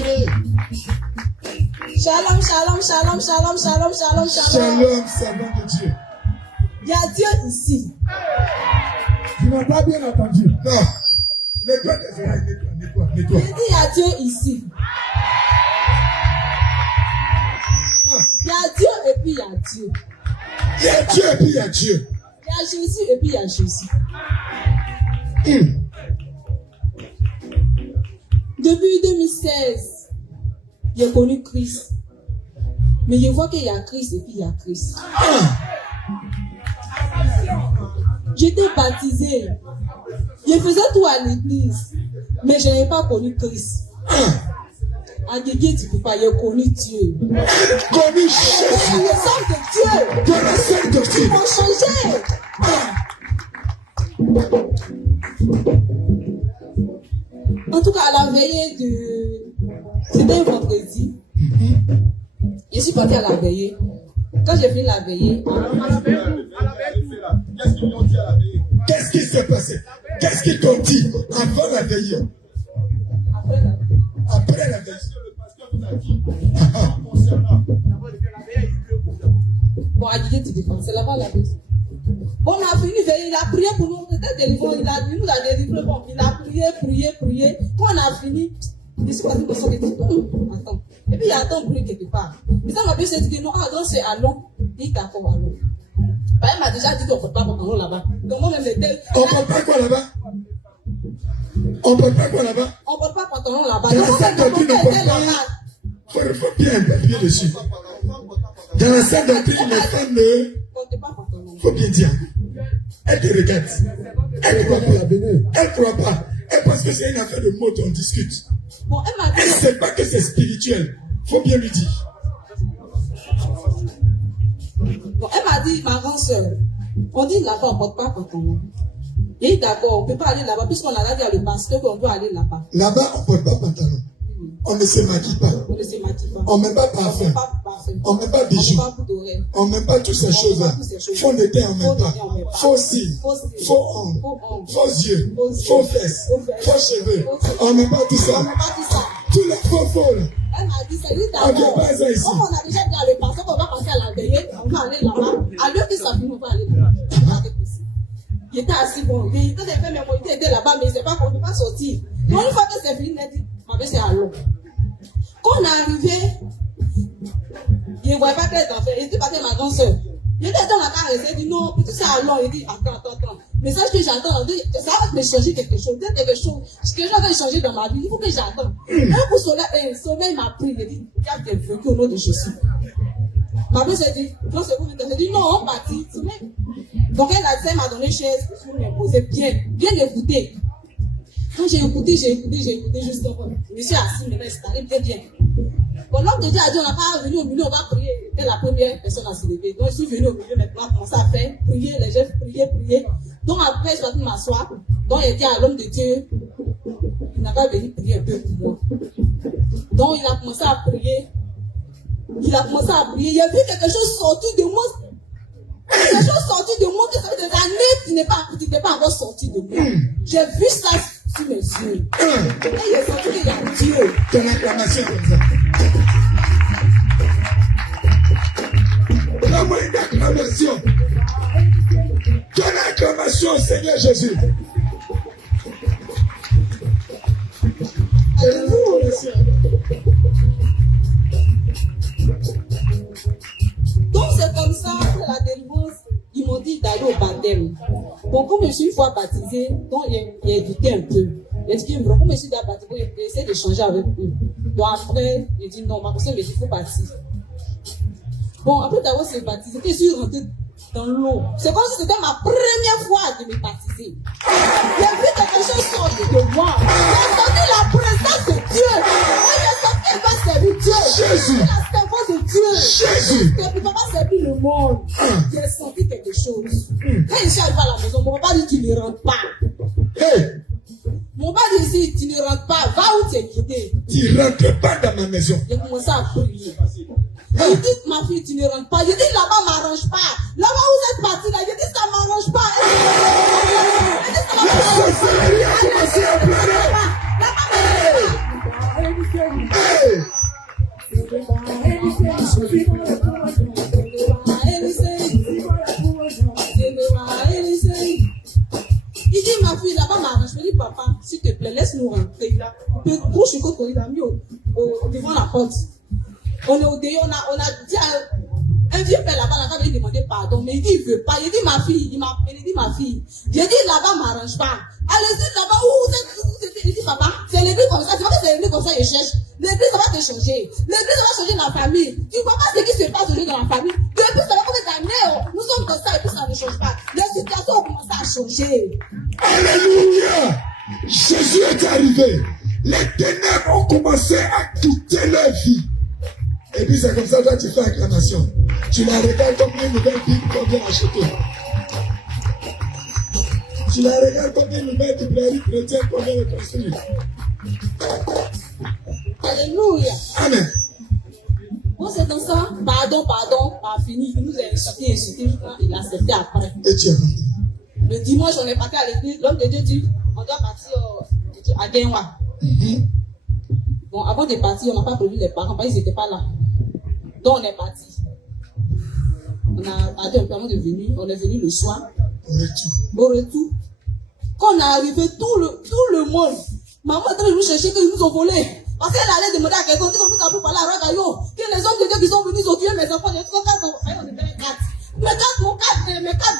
Shalom, shalom, shalom, shalom, shalom, shalom, shalom. Shalom, servant de Dieu. Il y a Dieu ici. Tu n'as pas bien entendu. Non. Nettoie tes oreilles, nettoie. Il dit il y a Dieu ici. Il y a Dieu et puis il y a Dieu. Il y a Dieu et puis il y a Dieu. Il y a Jésus et puis il y a Jésus. Depuis 2016, j'ai connu Christ. Mais je vois qu'il y a Christ et puis il y a Christ. J'étais baptisé. Je faisais tout à l'église. Mais je n'avais pas connu Christ. Agégué, tu peux pas, il a connu Dieu. Connu Jésus. Le sang de Dieu. Dans la Sainte Ils Doctrine. m'ont changé. En tout cas, à la veillée de... C'était un vendredi. Je suis partie à la veillée. Quand j'ai fini la veillée... Qu'est-ce qu'ils ont dit à la veillée? Qu'est-ce qui s'est passé? Qu'est-ce qu'ils t'ont dit avant la veillée? Après la veillée. Le pasteur vous a dit concernant. Bon, Agégué, tu défends. C'est là-bas la veillée. Bon, on a fini veiller, il a prié pour nous, c'était délivré, il nous a délivré, bon, il a prié. Quand on a fini, je suis parti de son équipe, attends. Et puis il y a un bruit quelque part. Mais ça m'a dit, c'est dit, non, attends, c'est allons. Il dit, d'accord, allons. Elle m'a déjà dit qu'on ne peut pas porter là-bas. Donc moi-même, j'étais. On ne porte pas quoi là-bas? On ne porte pas quoi là-bas? On ne porte pas pantalon là-bas. Dans Donc la moi-même, Sainte Doctrine, on ne porte pas. Il faut bien appuyer dessus. Dans la Sainte Doctrine, les femmes ne. porte pas pantalon. Il faut bien dire. Elle te regarde. Elle ne croit pas. Elle ne croit pas. Elle pense que c'est une affaire de mots qu'on discute. Bon, elle m'a dit. Elle ne sait pas que c'est spirituel. Il faut bien lui dire. Bon, elle m'a dit, ma grande soeur, on dit là-bas, on ne porte pas pantalon. Et d'accord, on ne peut pas aller là-bas, puisqu'on a dit à le pasteur qu'on peut aller là-bas. Là-bas, on ne porte pas pantalon. On ne se maquille pas. On ne se maquille pas. On ne met pas parfum. On ne met pas bijoux. On ne met pas toutes ces choses-là. Faux de teint, on ne met pas. Faux cils. Faux ongles. Faux yeux. Faux fesses. Faux cheveux. On ne met pas tout ça. Tous les faux là. Elle m'a dit, c'est lui On ne d'abord. fait pas ça ici. Comme on a déjà dit à le pasteur qu'on va passer à la veillée, on va aller là-bas. À l'heure que ça finit, on va aller là-bas. Il était assis, bon, il était fait, mais il était là-bas, mais il ne sait pas qu'on ne peut pas sortir. Donc une fois que c'est fini, il a dit, ma belle, c'est à l'eau. Quand on est arrivé, il ne voyait pas qu'elle était en fait. Il était parti ma grande soeur. Il était dans la carrière, il dit non, puis tout ça à l'eau. Il dit, attends. Mais ça, ce que j'attends, ça va me changer quelque chose. Quelque chose. Ce que j'avais changé dans ma vie, il faut que j'attende. Un coup, soleil m'a pris, il dit, il y a des vécu au nom de Jésus. Ma belle s'est dit, non, c'est vous, j'ai dit, non, on partit. Donc elle m'a donné chaise, je me posais bien écouter. Quand j'ai écouté, juste je me suis assis, je me suis installé bien. Bon, l'homme de Dieu a dit, on n'a pas venu au milieu, on va prier. C'était la première personne à se lever. Donc je suis venu au milieu, maintenant, on commence à faire, prier, les gens prier. Donc après, je suis venu m'asseoir. Donc il a dit à l'homme de Dieu, il n'a pas venu prier un peu pour moi. Donc il a commencé à prier. Il a vu quelque chose sortir de moi. Quelque chose sorti de moi, que ça fait des années que tu n'es pas encore sorti de moi. J'ai vu ça sur mes yeux. Et il est sorti qu'il y a Dieu. Ton acclamation comme ça. Donne-moi une acclamation. Ton acclamation, Seigneur Jésus. Alléluia. Donc c'est comme ça que la délivrance, ils m'ont dit d'aller au baptême. Bon, comme je suis une fois baptisé, donc il a éduqué un peu. Il a dit que comme je suis déjà baptisé, il essaie d'échanger avec eux. Donc après, il dit non, ma personne me dit qu'il faut partir. Bon, après d'avoir été baptisé, je suis rentré dans l'eau. C'est comme si c'était ma première fois de me baptiser. J'ai vu quelque chose sortir de moi. J'ai senti la présence de Dieu. Moi, j'ai senti qu'il va servir Dieu. Jésus. La servante de Dieu. Jésus. Que tu ne vas pas servir le monde. J'ai senti quelque chose. Quand je suis arrivé à la maison, mon papa dit tu ne rentres pas. Hey, Mon papa dit ici, tu ne rentres pas. Va où tu es quitté. tu ne rentres pas dans ma maison. J'ai commencé à prier. Il dit, ma fille, tu ne rentres pas. Je dis, là-bas, m'arrange pas. Là-bas, où vous êtes parti, là, je dis, ça m'arrange pas. Je dis, ça m'arrange pas. La sorcellerie a commencé à pleurer. Il dit, ma fille, là-bas, m'arrange. Je dis, papa, s'il te plaît, laisse-nous rentrer. Bouge le côté, il a mis devant la porte. On est au dehors, on a dit à un vieux père là-bas, là-bas, il demandait pardon, mais il dit, il veut pas. Il dit, ma fille, il m'a appelé, il dit, ma fille. J'ai dit, là-bas, m'arrange pas. Allez-y, là-bas, où vous êtes, il dit, papa, c'est l'église comme ça, tu vois que c'est l'église comme ça, il cherche. L'église, ça va te changer. L'église, ça va changer dans la famille. Tu vois pas ce qui se passe aujourd'hui dans la famille. Depuis, ça va combien d'années, nous sommes comme ça, et puis ça ne change pas. Les situations ont commencé à changer. Alléluia. Jésus est arrivé. Les ténèbres ont commencé à quitter leur vie. Et puis c'est comme ça que tu fais acclamation. Tu la regardes comme une nouvelle Bible qu'on vient acheter. Tu la regardes comme une nouvelle librairie chrétienne qu'on vient de construire. Alléluia. Amen. Bon, c'est dans ça. Pardon, pas fini. Il nous a insulté, il a accepté après. Et tu es rentré. Le dimanche, on est parti à l'église. L'homme de Dieu dit, on doit partir à Genwa. Bon, avant de partir, on n'a pas prévu les parents, parce qu'ils n'étaient pas là. Donc, on est parti. On a attendu un peu avant de venir. On est venu le soir. Au retour. Quand on est arrivé, tout le monde, maman est en train de nous chercher qu'ils nous ont volé. Parce qu'elle allait demander à quelqu'un, on nous a pu parler à Ragayo, que les hommes de Dieu qui sont venus, ils ont tué mes enfants. J'ai dit, on était 4. Mes 4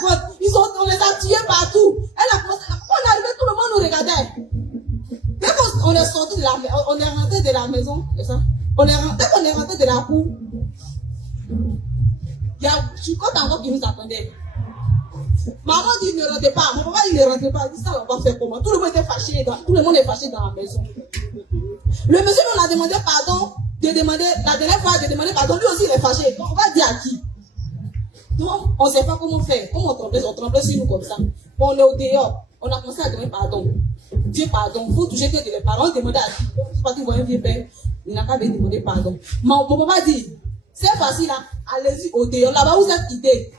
votes, on les a tués partout. Elle a commencé, quand on est arrivé, tout le monde nous regardait. Dès qu'on est sorti de la maison, on est rentré de la maison, c'est ça? Dès qu'on est rentré de la cour, je suis content encore qu'ils nous attendaient. Maman dit ne rentrez pas, mon papa dit ne rentrez pas, il dit ça on va faire comment? Tout le monde était fâché, tout le monde est fâché dans la maison. Le monsieur nous a demandé pardon, la dernière fois de demander pardon, lui aussi il est fâché, donc on va dire à qui? Donc on ne sait pas comment faire, comment on tremblait sur nous comme ça. Bon, on est au dehors, on a commencé à demander pardon. Dieu pardon, il faut toucher que les parents demandent à qui? C'est pas qu'ils voient un vieux père, il n'a qu'à demander pardon. Mon papa dit, c'est facile là, allez-y au dehors, là-bas vous êtes quittés.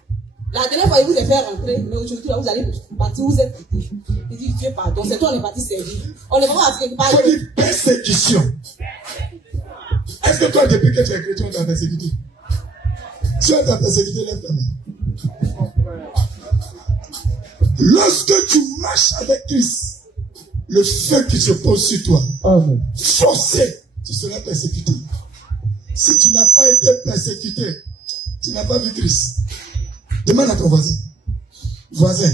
La dernière fois, il vous a fait rentrer, mais aujourd'hui, là, vous allez partir, vous êtes quittés. Il dit, Dieu pardon, c'est toi, on est parti servir. On est vraiment à quelque part. Il faut dire persécution. Est-ce que toi, depuis que tu es chrétien, on t'a persécuté? Si on t'a persécuté, lève ta main. Lorsque tu marches avec Christ, le feu qui se pose sur toi, forcé, tu seras persécuté. Si tu n'as pas été persécuté, tu n'as pas vu Christ. Demande à ton voisin. Voisin,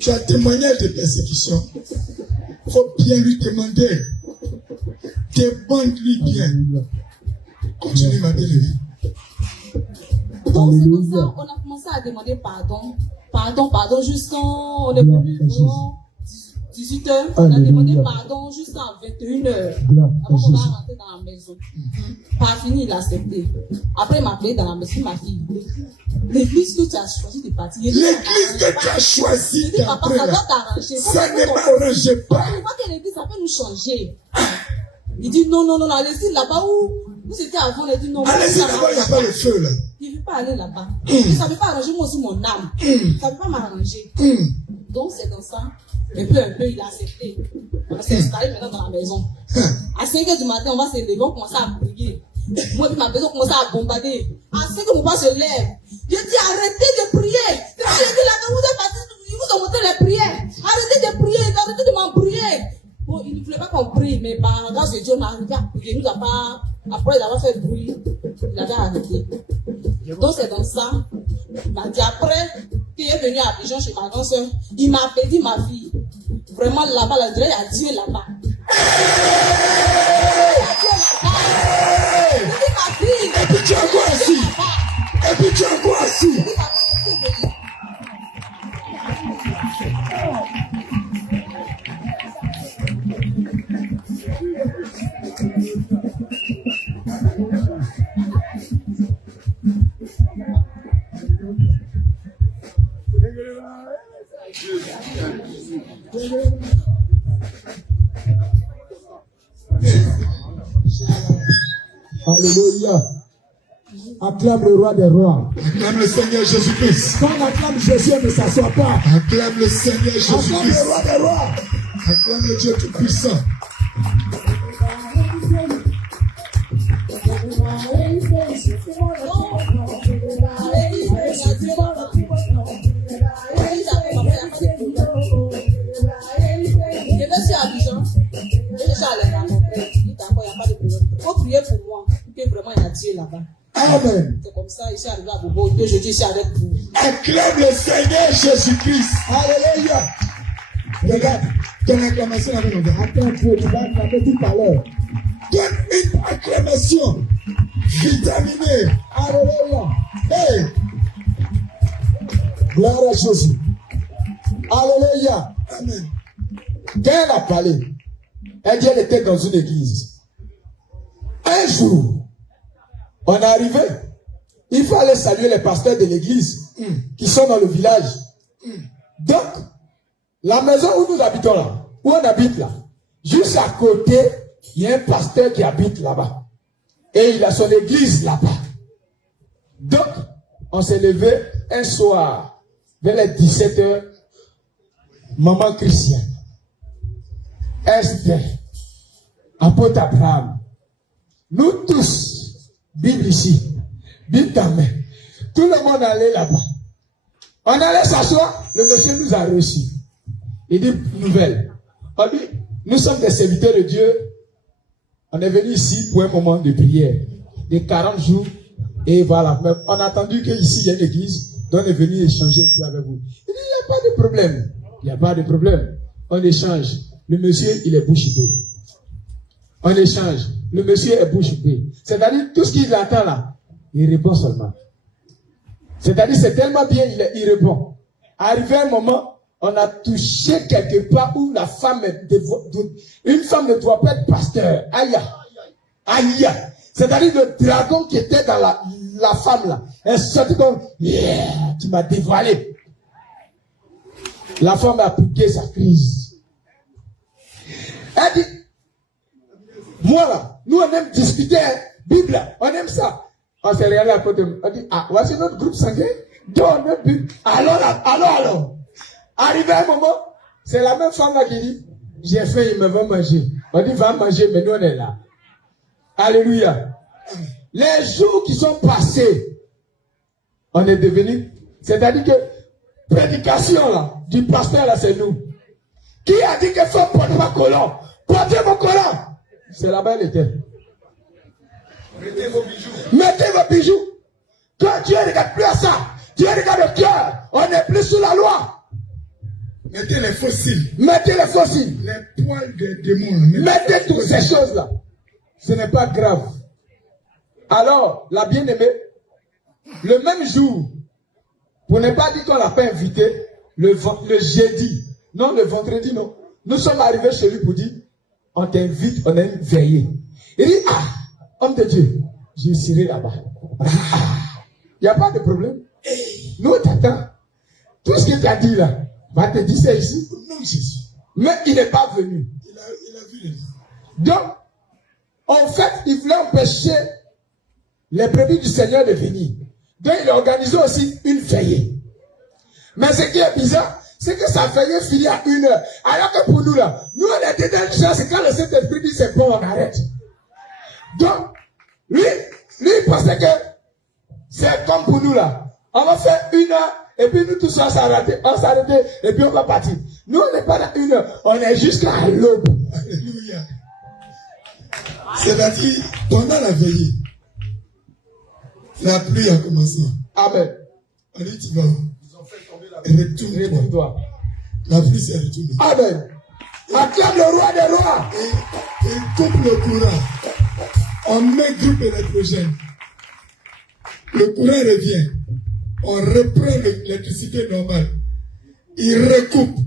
tu as témoignage de persécution. Il faut bien lui demander. Demande-lui bien. Continue ma bien-aimée. Donc c'est comme ça, on a commencé à demander pardon. Pardon, jusqu'à on est venu 18h. On a demandé pardon jusqu'à 21h. Avant qu'on va rentrer dans la maison. Pas fini, il a accepté. Après, il m'a appelé dans la maison, ma fille. L'église que tu as choisi de partir. L'église que tu as choisi de partir. Ça doit t'arranger. Ça ne m'arrange pas. Il voit que l'église, ça peut nous changer. Il dit non, allez-y là-bas où vous étiez avant. Il dit non. Allez-y là-bas, il n'y a pas le feu là. Il ne veut pas aller là-bas. Ça ne peut pas arranger moi aussi mon âme. Ça ne peut pas m'arranger. Donc c'est dans ça. Et peu à peu, il a accepté. On s'est installé maintenant dans la maison. À 5h du matin, on va se lever, on commence à prier. Moi et ma maison commence à bombarder. À 5h, mon père se lève. Je dis arrêtez de prier. C'est pas l'église là quand vous êtes partis, ils vous ont montré les prières. Arrêtez de prier, arrêtez de m'embrouiller. Bon, il ne voulait pas qu'on prie, mais par grâce de Dieu, on a arrivé à prier. Il nous a pas, après d'avoir fait bruit, il avait arrêté. Donc c'est dans ça. Il m'a dit après qu'il est venu à Abidjan chez ma grande soeur, il m'a appelé ma fille. Vraiment là-bas, là, il y a Dieu là-bas. Il y a Dieu là-bas. Il dit ma fille. Et puis tu es encore assis. Et puis tu es encore assis. Alléluia. Acclame le roi des rois. Acclame le Seigneur Jésus-Christ. Quand on acclame Jésus, ne s'assoit pas. Acclame le Seigneur Jésus-Christ. Acclame le roi des rois. Acclame le Dieu tout-puissant. Il faut prier pour moi, que vraiment il y a Dieu là-bas. Amen. C'est comme ça, ici arrivé à Bobo, que je dis ici avec vous. Acclame le Seigneur Jésus-Christ. Alléluia. Regarde, ton acclamation avec nous. Attends, tu vas acclamer tout à l'heure. Donne une acclamation vitaminée. Alléluia. Hey. Gloire à Jésus. Alléluia. Amen. Qu'elle a parlé. Elle dit, elle était dans une église. Un jour, on est arrivé. Il faut aller saluer les pasteurs de l'église qui sont dans le village. Donc, la maison où nous habitons là, où on habite là, juste à côté, il y a un pasteur qui habite là-bas. Et il a son église là-bas. Donc, on s'est levé un soir, vers les 17h, maman Christiane, Esther, apôtre Abraham, nous tous, Bible ici, Bible dans main, tout le monde allait là-bas. On allait s'asseoir, le monsieur nous a reçus. Il dit, nouvelle. On dit, nous sommes des serviteurs de Dieu. On est venu ici pour un moment de prière, de 40 jours, et voilà. Mais on a entendu qu'ici, il y a une église, donc on est venu échanger avec vous. Il dit, il n'y a pas de problème. Il n'y a pas de problème. On échange. Le monsieur, il est bouche bée. On échange. Le monsieur est bouche bée. C'est-à-dire, tout ce qu'il entend là, il répond seulement. C'est-à-dire, c'est tellement bien, il répond. Arrivé un moment, on a touché quelque part où la femme, une femme ne doit pas être pasteur. Aïe, aïe. C'est-à-dire, le dragon qui était dans la femme là, elle sortit comme, yeah, tu m'as dévoilé. La femme a appliqué sa crise. Elle dit, moi là, nous on aime discuter, hein, Bible, on aime ça. On s'est regardé à côté, on dit, ah, voici notre groupe sanguin, donc notre Bible. Alors. Arrivé un moment, c'est la même femme là qui dit, j'ai faim, il me va manger. On dit, va manger, mais nous on est là. Alléluia. Les jours qui sont passés, on est devenu, c'est-à-dire que, prédication là, du pasteur là, c'est nous. Qui a dit que faut porter ma colonne? Portez vos colonnes. C'est là-bas elle était. Mettez vos bijoux. Mettez vos bijoux. Quand Dieu ne regarde plus à ça, Dieu regarde le cœur. On n'est plus sous la loi. Mettez les fossiles. Mettez les fossiles. Les poils des démons. Mettez toutes ces choses-là. Ce n'est pas grave. Alors, la bien-aimée, le même jour, pour ne pas dire qu'on l'a pas invité, le jeudi, non, le vendredi, non. Nous sommes arrivés chez lui pour dire, on t'invite, on a une veillée. Il dit, ah, homme de Dieu, je serai là-bas. Il n'y a pas de problème. Nous, t'attends. Tout ce que tu as dit là, va te dire ça ici. Non, Jésus. Mais il n'est pas venu. Il a vu les gens. Donc, en fait, il voulait empêcher les brebis du Seigneur de venir. Donc, il a organisé aussi une veillée. Mais ce qui est bizarre, c'est que sa veillée finit à 1h. Alors que pour nous, là, nous, on est dedans une chose, c'est quand le Saint-Esprit dit c'est bon, on arrête. Donc, lui, il pensait que c'est comme pour nous, là. On va faire 1h, et puis nous tous, on s'arrête, et puis on va partir. Nous, on n'est pas dans 1h, on est jusqu'à l'aube. Alléluia. C'est-à-dire, pendant la veillée, la pluie a commencé. Amen. On dit, tu vas où? Retourne-toi. La pluie s'est retournée. Amen. Acclame le roi des rois. Et coupe le courant. On met groupe électrogène. Le courant revient. On reprend l'électricité normale. Il recoupe.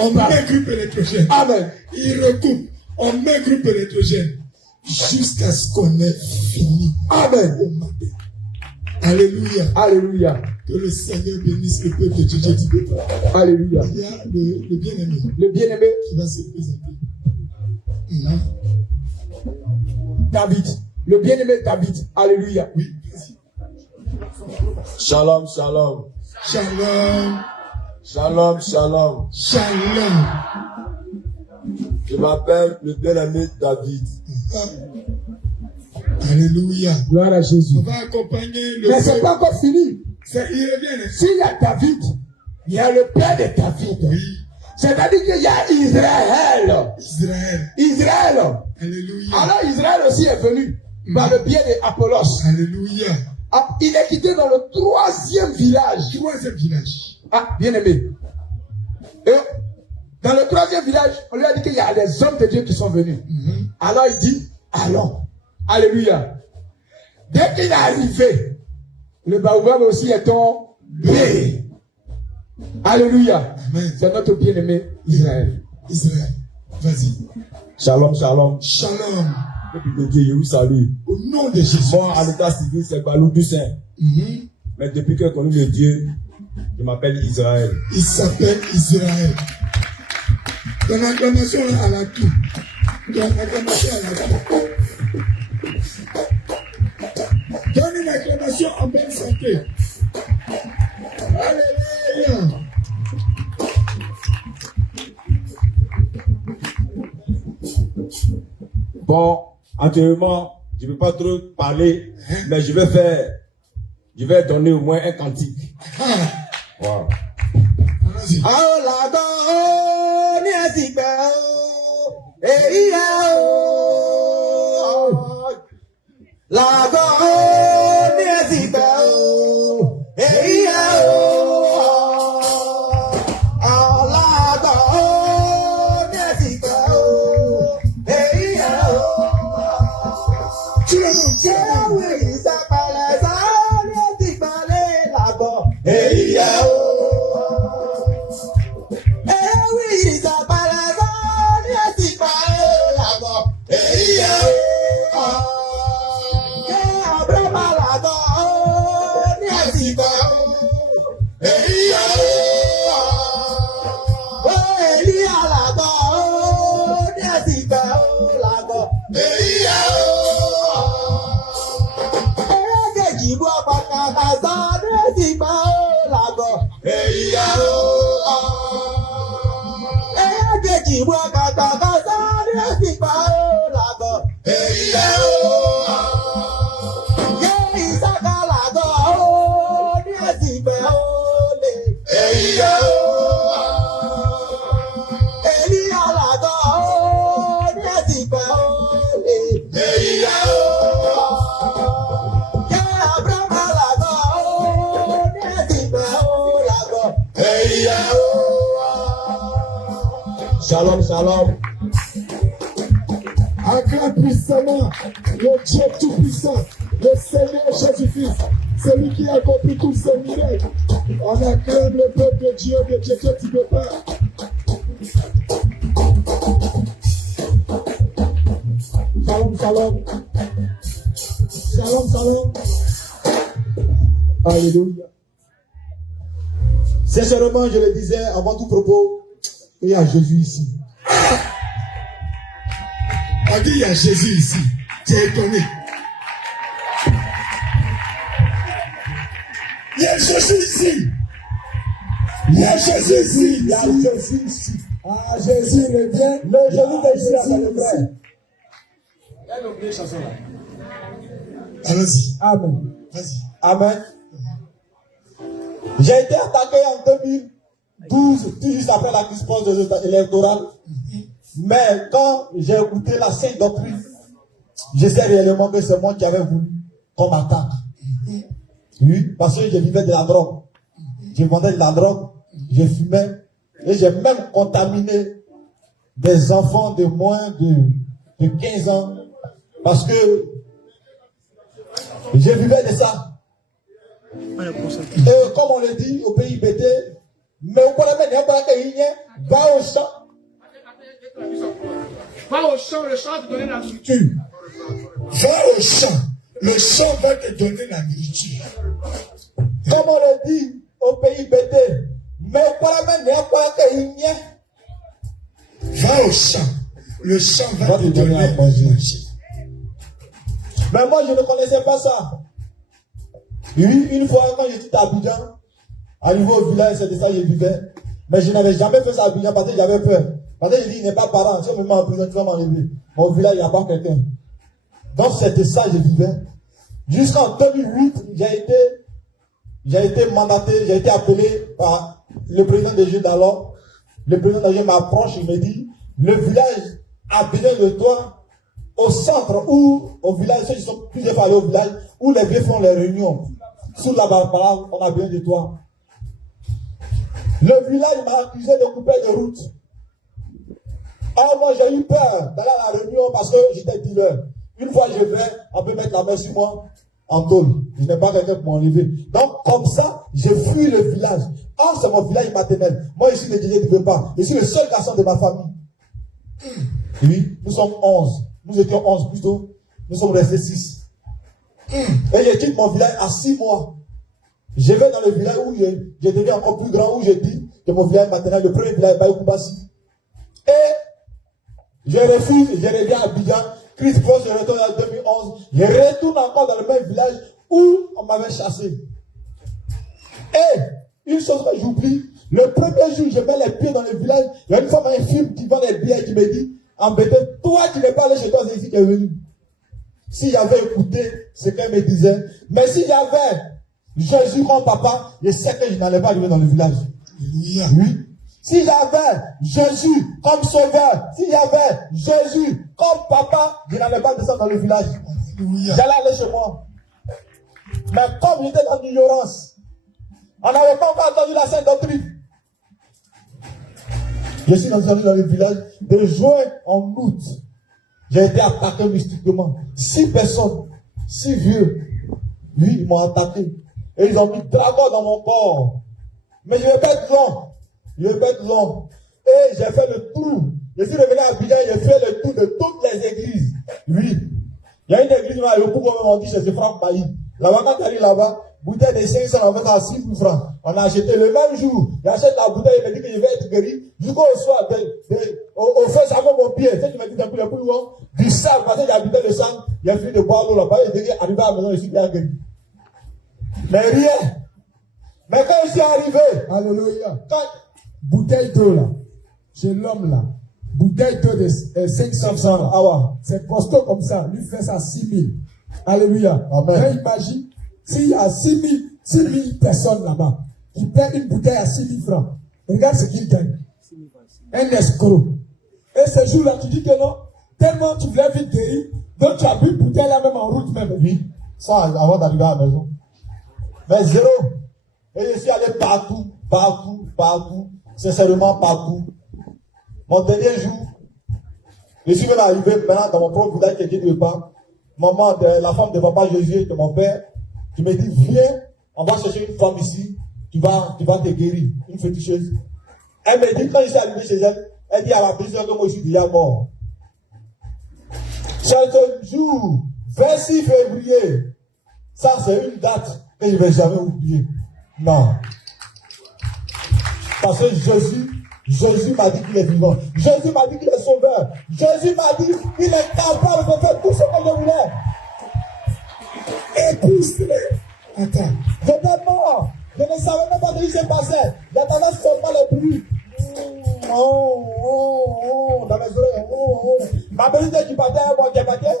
On met groupe électrogène. Amen. Il recoupe. On met groupe électrogène. Jusqu'à ce qu'on ait fini. Amen. Au matin. Alléluia. Alléluia. Que le Seigneur bénisse le peuple de Dieu. Je dis peuple. Alléluia. Il y a le bien-aimé. Le bien-aimé. Qui va se présenter. David. Le bien-aimé David. Alléluia. Oui, vas-y. Shalom, shalom. Shalom. Shalom, shalom. Shalom. Je m'appelle le bien-aimé David. Alléluia. Gloire à Jésus. On va accompagner le Mais c'est pas encore fini. Il revient. S'il y a David, il y a le père de David. Oui. C'est-à-dire qu'il y a Israël. Israël. Alléluia. Alors Israël aussi est venu par le biais d'Apollos. Alléluia. Il est quitté dans le 3e village. 3e village. Ah, bien aimé. Et dans le 3e village, on lui a dit qu'il y a des hommes de Dieu qui sont venus. Alors il dit, allons. Alléluia. Dès qu'il est arrivé, le baobab aussi est tombé. Alléluia. Amen. C'est notre bien-aimé Israël. Israël. Vas-y. Shalom, shalom. Shalom. Depuis que Dieu, je vous salue. Au nom de Jésus. Moi, à l'état civil, c'est Balou Toussaint. Mais depuis que j'ai connu le Dieu, je m'appelle Israël. Il s'appelle Israël. Ton acclamation là, à la tout. Ton acclamation à la tout. Donne une acclamation en bonne santé. Alléluia. Bon, actuellement, je ne peux pas trop parler, mais je vais donner au moins un cantique. Wow. Allons-y. Shalom, shalom. Acclame puissamment le Dieu tout-puissant, le Seigneur Jésus-Christ, celui qui a accompli tous ses miracles. On acclame le peuple de Dieu que tu peux pas. Shalom, shalom. Shalom, shalom. Alléluia. Sincèrement, je le disais avant tout propos, il y a Jésus ici. On dit il y a Jésus ici. Tu es étonné. Il y a Jésus ici. Il y a Jésus ici. Il y a Jésus ici. Ah, Jésus revient. Le Jésus de Jésus ici. Elle a oublié chanson là. Allons-y. Amen. Vas-y. Amen. J'ai été attaqué en 2012, tout juste après la crise électorale. Mais quand j'ai écouté la sainte doctrine, je sais réellement que c'est moi qui avais voulu qu'on m'attaque. Oui, parce que je vivais de la drogue. Je vendais de la drogue, je fumais, et j'ai même contaminé des enfants de moins de 15 ans, parce que je vivais de ça. Et comme on le dit au pays BT, mais au Parlement, va au champ. Va au champ, le champ te donner la nourriture. Va au champ. Le champ va te donner la nourriture. Comme on le dit au pays BT, mais au Parlement, va au champ. Le champ va te donner la nourriture. Mais moi, je ne connaissais pas ça. Oui, une fois, quand j'étais à Abidjan, arrivé au village, c'est de ça que je vivais. Mais je n'avais jamais fait ça à Abidjan parce que j'avais peur. Parce que je dis, il n'est pas parent. Si on me met en prison, tu vas m'enlever. Au village, il n'y a pas quelqu'un. Donc, c'était ça que je vivais. Jusqu'en 2008, j'ai été mandaté, j'ai été appelé par le président des Jeux d'alors. Le président des Jeux m'approche, il me dit, le village a besoin de toi au centre ou au village, ceux qui sont plusieurs fois allés au village, où les vieux font les réunions. Sous la barbe, on a besoin de toi. Le village m'a accusé de couper de route. Alors moi j'ai eu peur d'aller à la réunion parce que j'étais dealer. Une fois je vais, on peut mettre la main sur moi en tôle. Je n'ai pas quelqu'un pour m'enlever. Donc comme ça, j'ai fui le village. Or c'est mon village maternel. Moi je suis le DJ du repas. Je suis le seul garçon de ma famille. Oui, nous sommes 11. Nous étions 11 plutôt. Nous sommes restés 6. Et je quitte mon village à 6 mois. Je vais dans le village où je deviens encore plus grand, où je dis que mon village maternel, le premier village, Bayokoubassi. Et je refuse, je reviens à Abidjan. Christ Paul se retourne en 2011. Je retourne encore dans le même village où on m'avait chassé. Et une chose que j'oublie, le premier jour, je mets les pieds dans le village. Il y a une femme, un film qui vend des billets qui me dit, embêté, toi qui n'es pas allé chez toi, c'est ici qui est venu. Si j'avais écouté ce qu'elle me disait, mais si j'avais Jésus comme papa, je sais que je n'allais pas arriver dans le village. Oui. Si j'avais Jésus comme sauveur, si j'avais Jésus comme papa, je n'allais pas descendre dans le village. J'allais aller chez moi. Mais comme j'étais dans l'ignorance, on n'avait pas encore entendu la sainte doctrine. Je suis descendu dans le village de juin en août. J'ai été attaqué mystiquement. 6 personnes, 6 vieux, oui, ils m'ont attaqué. Et ils ont mis dragon dans mon corps. Mais je ne vais pas être long. Je ne vais pas être long. Et j'ai fait le tour. Je suis revenu à Abidjan, j'ai fait le tour de toutes les églises. Oui. Il y a une église où le pouvoir m'a dit, c'est Franck Maï. Là-bas, quand tu arrives là-bas, bouteille de 500, on va à 6 000 francs. On a acheté le même jour. J'achète la bouteille, il me dit que je vais être guéri. Jusqu'au soir, au fait, ça va mon pied. C'est ce qui m'a dit d'un peu le plus loin. Du sang, parce que j'habitais le sang. Il a fini de boire l'eau là-bas. Et dès arrivé à la maison, je suis bien guéri. Mais rien. Mais quand je suis arrivé, Alléluia. Quand bouteille d'eau là, chez l'homme là, bouteille d'eau de 500 francs. Ah ouais. C'est costaud comme ça. Lui fait ça 6 000. Alléluia. Amen. Mais imagine, s'il y a 6 000 personnes là-bas, qui paient une bouteille à 6 000 francs, regarde ce qu'il gagne. Un escroc. Et ce jour-là, tu dis que non, tellement tu voulais vite guérir, donc tu as bu une bouteille là même en route même. Oui. Ça, avant d'arriver à la maison. Mais zéro. Et je suis allé partout, partout, partout. Sincèrement, partout. Mon dernier jour, je suis même arrivé maintenant dans mon propre village qui était de pas. Maman, la femme de papa Jésus, de mon père, qui me dit, viens, on va chercher une femme ici, tu vas te guérir, une féticheuse. Elle me dit, quand je suis arrivé chez elle, elle dit à la personne que moi je suis déjà mort. Ce jour, 26 février, ça c'est une date que je ne vais jamais oublier. Non. Parce que Jésus m'a dit qu'il est vivant. Jésus m'a dit qu'il est sauveur. Jésus m'a dit qu'il est capable de faire tout ce que je voulais. Épouse-le. Attends. J'étais mort. Je ne savais même pas ce qui s'est passé. J'attendais seulement le bruit. Dans mes oreilles. Ma belle-sœur qui battait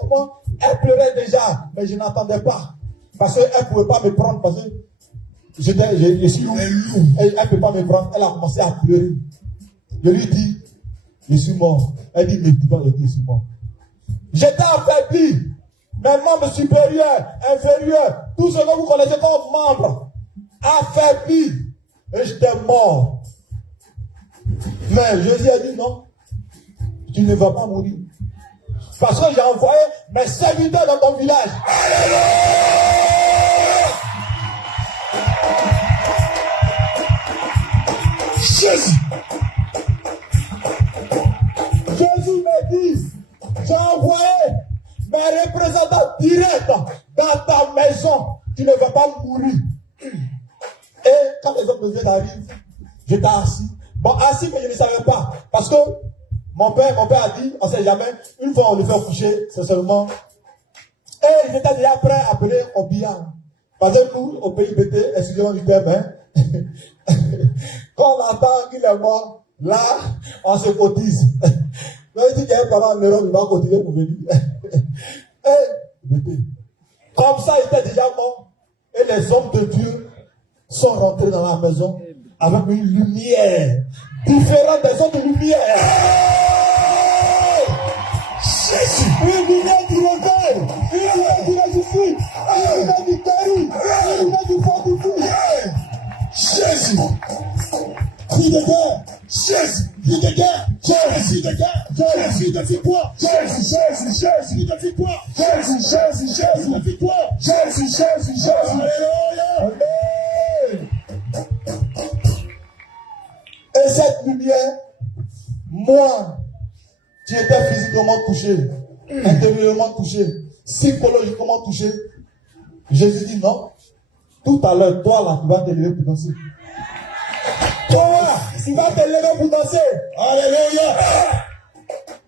moi, elle pleurait déjà. Mais je n'entendais pas. Parce qu'elle ne pouvait pas me prendre. Parce que je suis loup. Elle ne peut pas me prendre. Elle a commencé à pleurer. Je lui dis, je suis mort. Elle dit, mais tu vas je suis mort. J'étais affaibli. Mes membres supérieurs, inférieurs, tout ce que vous connaissez comme membres, affaibli. Et j'étais mort. Mais Jésus a dit, non, tu ne vas pas mourir. Parce que j'ai envoyé mes serviteurs dans ton village. Alléluia! Jésus! Jésus me dit, j'ai envoyé mes représentants directs dans ta maison. Tu ne vas pas mourir. Et quand les hommes de Dieu arrivent, j'étais assis. Bon, assis, mais je ne savais pas. Parce que mon père a dit, on ne sait jamais, une fois on le fait coucher, c'est seulement. Et j'étais déjà prêt à appeler au billard. Parce que nous, au pays BT, excusez-moi du terme, hein, quand on entend qu'il est mort, là, on se cotise. Donc, il dit qu'il y a un parent en Europe, il va cotiser pour venir. Et, BT. Comme ça, il était déjà mort. Et les hommes de Dieu sont rentrés dans la maison avec une lumière différente des autres lumières. Jésus, une lumière du réveil, une lumière de la justice, une lumière du péri, une lumière du fortifie. Jésus, cri de guerre, Jésus, cri de guerre, Jésus de guerre, Jésus de victoire, Jésus, Jésus, Jésus de victoire, Jésus, Jésus, Jésus de victoire, Jésus, Jésus, Jésus, alléluia, amen. Et cette lumière, moi, Tu étais physiquement touché, intérieurement touché, psychologiquement touché. Jésus dit non. Tout à l'heure, toi là, tu vas te lever pour danser. Toi, tu vas te lever pour danser. Alléluia.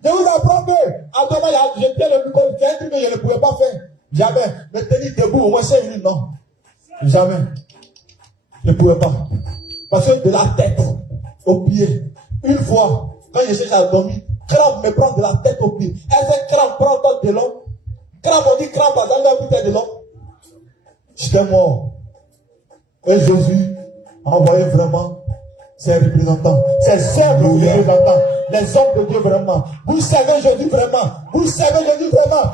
Je vous apprends que, à demain, j'étais le micro, j'ai un truc que je ne pouvais pas faire. Jamais. Me tenir debout au moins 5 minutes, non. Jamais. Je ne pouvais pas. Parce que de la tête au pied, une fois, quand je cherche à dormir, crampe me prend de la tête au pied. Elle fait crampe, prend tant de long. Crampe, on dit crampe, dans le putain de long. J'étais mort. Et Jésus a envoyé vraiment ses représentants, ses hommes de représentants, les hommes de Dieu vraiment. Vous savez Jésus vraiment. Vous savez Jésus vraiment.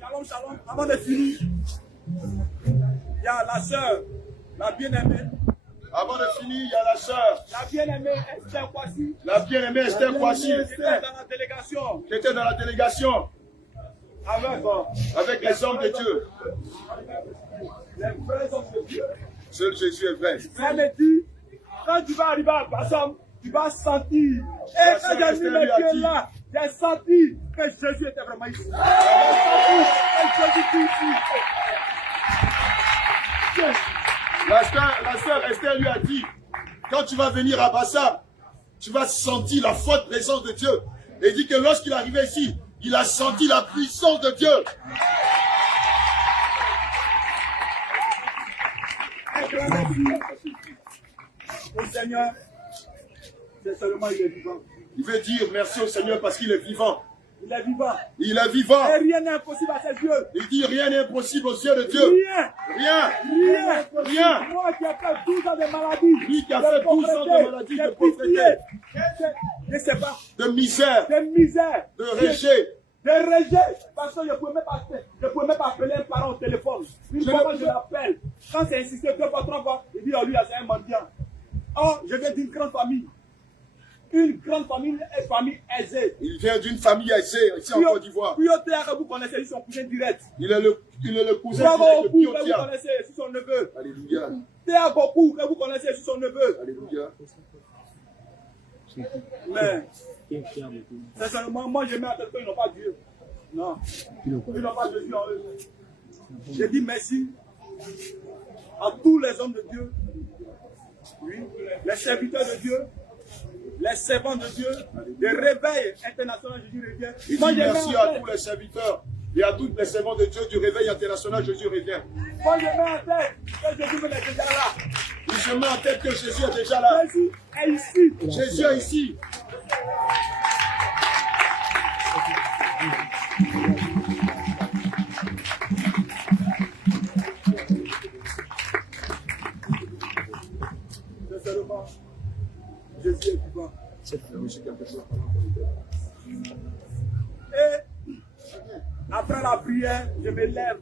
Shalom, shalom. Avant de finir, il y a la sœur, la bien-aimée. Avant de finir, il y a la sœur. La bien-aimée Esther Kwasi. La bien-aimée Esther Kwasi. Qui était dans la délégation. Qui était dans la délégation. Avec les hommes de Dieu. Les vrais hommes de Dieu. Seul Jésus est vrai. Elle me dit, quand tu vas arriver à Bassam, tu vas sentir. Et quand j'ai mis les pieds là, j'ai senti que Jésus était vraiment ici. J'ai senti que Jésus était ici. La sœur Esther lui a dit, quand tu vas venir à Bassam, tu vas sentir la forte présence de Dieu. Et il dit que lorsqu'il est arrivé ici, il a senti la puissance de Dieu. Au Seigneur, c'est seulement il est vivant. Il veut dire merci au Seigneur parce qu'il est vivant. Il est vivant. Il est vivant. Et rien n'est impossible à ses yeux. Il dit rien n'est impossible aux yeux de Dieu. Rien. Rien. Rien. Rien. Moi qui ai fait 12 ans de maladie. Lui qui a fait 12 ans de maladie, de pauvreté, je ne sais pas. de misère, De misère. de rejet. De rejet. Parce que je ne pouvais même pas appeler un parent au téléphone. Une fois quand je l'appelle, quand c'est insisté 2 fois, 3 fois, il dit oh, lui, c'est un mendiant. Oh, je viens d'une grande famille. Une grande famille, une famille aisée. Il vient d'une famille aisée ici en Côte d'Ivoire. Puis au théâtre, vous connaissez son cousin direct. Il est le cousin Bravo direct de Goku, que vous Piotia. connaissez, c'est son neveu. Alléluia. Théa Goku, que vous connaissez, c'est son neveu. Alléluia. Mais, sincèrement, moi je mets à tête qu'ils n'ont pas Dieu. Non. Ils n'ont pas Jésus en eux. Je dis merci à tous les hommes de Dieu. Oui, les serviteurs de Dieu. Les servants de Dieu, le réveil international Jésus revient. Il dit merci à tous les serviteurs et à tous les servants de Dieu du réveil international Jésus revient. Moi je mets en tête que Jésus est déjà là. Je mets en tête que Jésus est déjà là. Jésus est ici. Jésus est ici. Sincèrement, Jésus est vivant. Et après la prière, je me lève.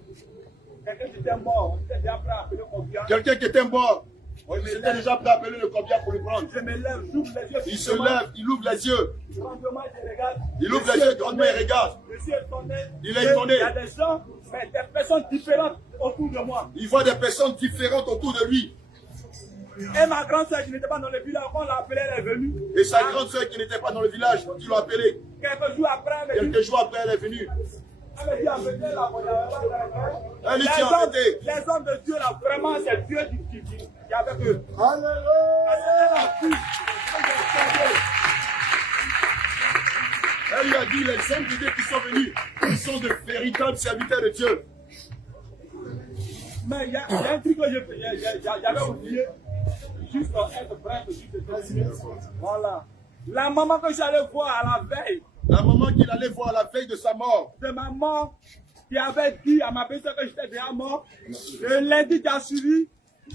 Quelqu'un qui était mort, on était déjà prêt à appeler le combien. Quelqu'un qui était mort, on était déjà prêt à appeler le combien pour le prendre. Je me lève, j'ouvre les yeux. Il se lève, il ouvre les yeux. Grandement, je regarde. Il ouvre les yeux, grandement il regarde. Je suis étonné. Il est étonné. Il y a des gens, mais des personnes différentes autour de moi. Il voit des personnes différentes autour de lui. Et ma grande soeur qui n'était pas dans le village, quand on l'a appelée, elle est venue. Et sa grande soeur qui n'était pas dans le village, ils l'ont appelée. Quelques jours après, elle est venue. Quelques jours après, elle est venue. Elle me dit, embêtez la Elle lui dit embêtez. Les hommes de Dieu, là, vraiment, c'est Dieu qui est avec eux. Elle lui a dit, les hommes de Dieu qui sont venus, ils sont de véritables serviteurs de Dieu. Mais il y a un truc que j'avais oublié. Juste être bref, voilà. La maman que j'allais voir à la veille. La maman qu'il allait voir à la veille de sa mort. De maman qui avait dit à ma belle-sœur que j'étais déjà mort. Le lundi qui a suivi,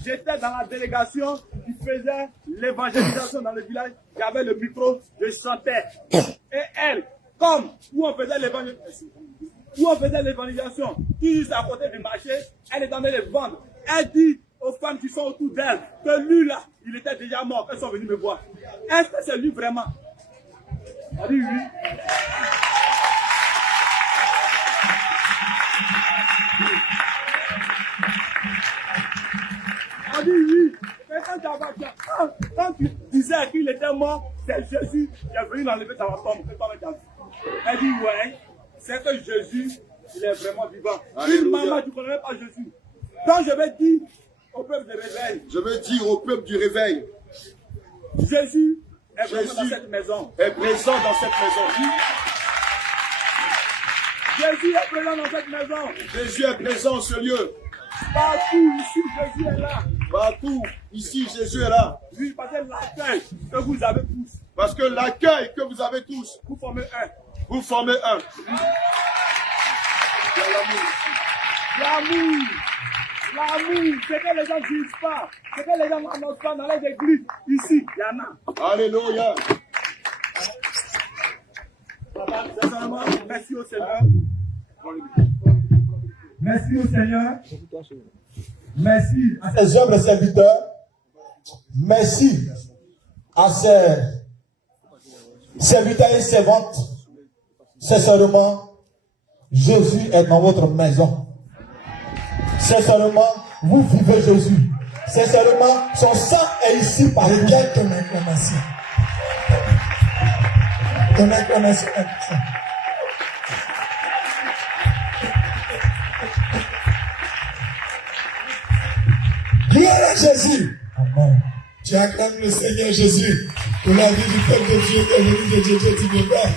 j'étais dans la délégation qui faisait l'évangélisation dans le village. J'avais le micro, je chantais. Et elle, comme où on faisait l'évangélisation, juste à côté du marché, elle est en train de vendre. Elle dit aux femmes qui sont autour d'elle que lui là, il était déjà mort, qu'elles sont venues me voir. Est-ce que c'est lui vraiment? On dit oui. On dit oui. Mais quand tu disais qu'il était mort, c'est Jésus qui est venu l'enlever dans la tombe. Elle dit ouais, c'est que Jésus, il est vraiment vivant. Une maman, tu ne connais pas Jésus. Donc je vais dire au peuple du réveil. Je veux dire au peuple du réveil. Jésus est présent dans cette maison. Est présent dans cette maison. Jésus est présent dans cette maison. Jésus est présent en ce lieu. Partout ici, Jésus est là. Partout ici, Jésus est là. Oui, parce que l'accueil que vous avez tous. Parce que l'accueil que vous avez tous. Vous formez un. Vous formez un. Il y a l'amour ici. L'amour. L'amour, c'est que les gens ne disent pas. C'est que les gens n'annoncent pas dans les églises. Ici, il y en a. Alléluia. Sincèrement, merci au Seigneur. Merci au Seigneur. Merci à ses humbles serviteurs. Merci à ses serviteurs et servantes. Sincèrement, Jésus est dans votre maison. Sincèrement, vous vivez Jésus. Sincèrement, son sang est ici par vous. Quelle ton acclamation. Ton acclamation. Gloire à Jésus. Amen. Tu acclames le Seigneur Jésus pour la vie du peuple de Dieu qui est venu de Dieu, tu ne peux pas.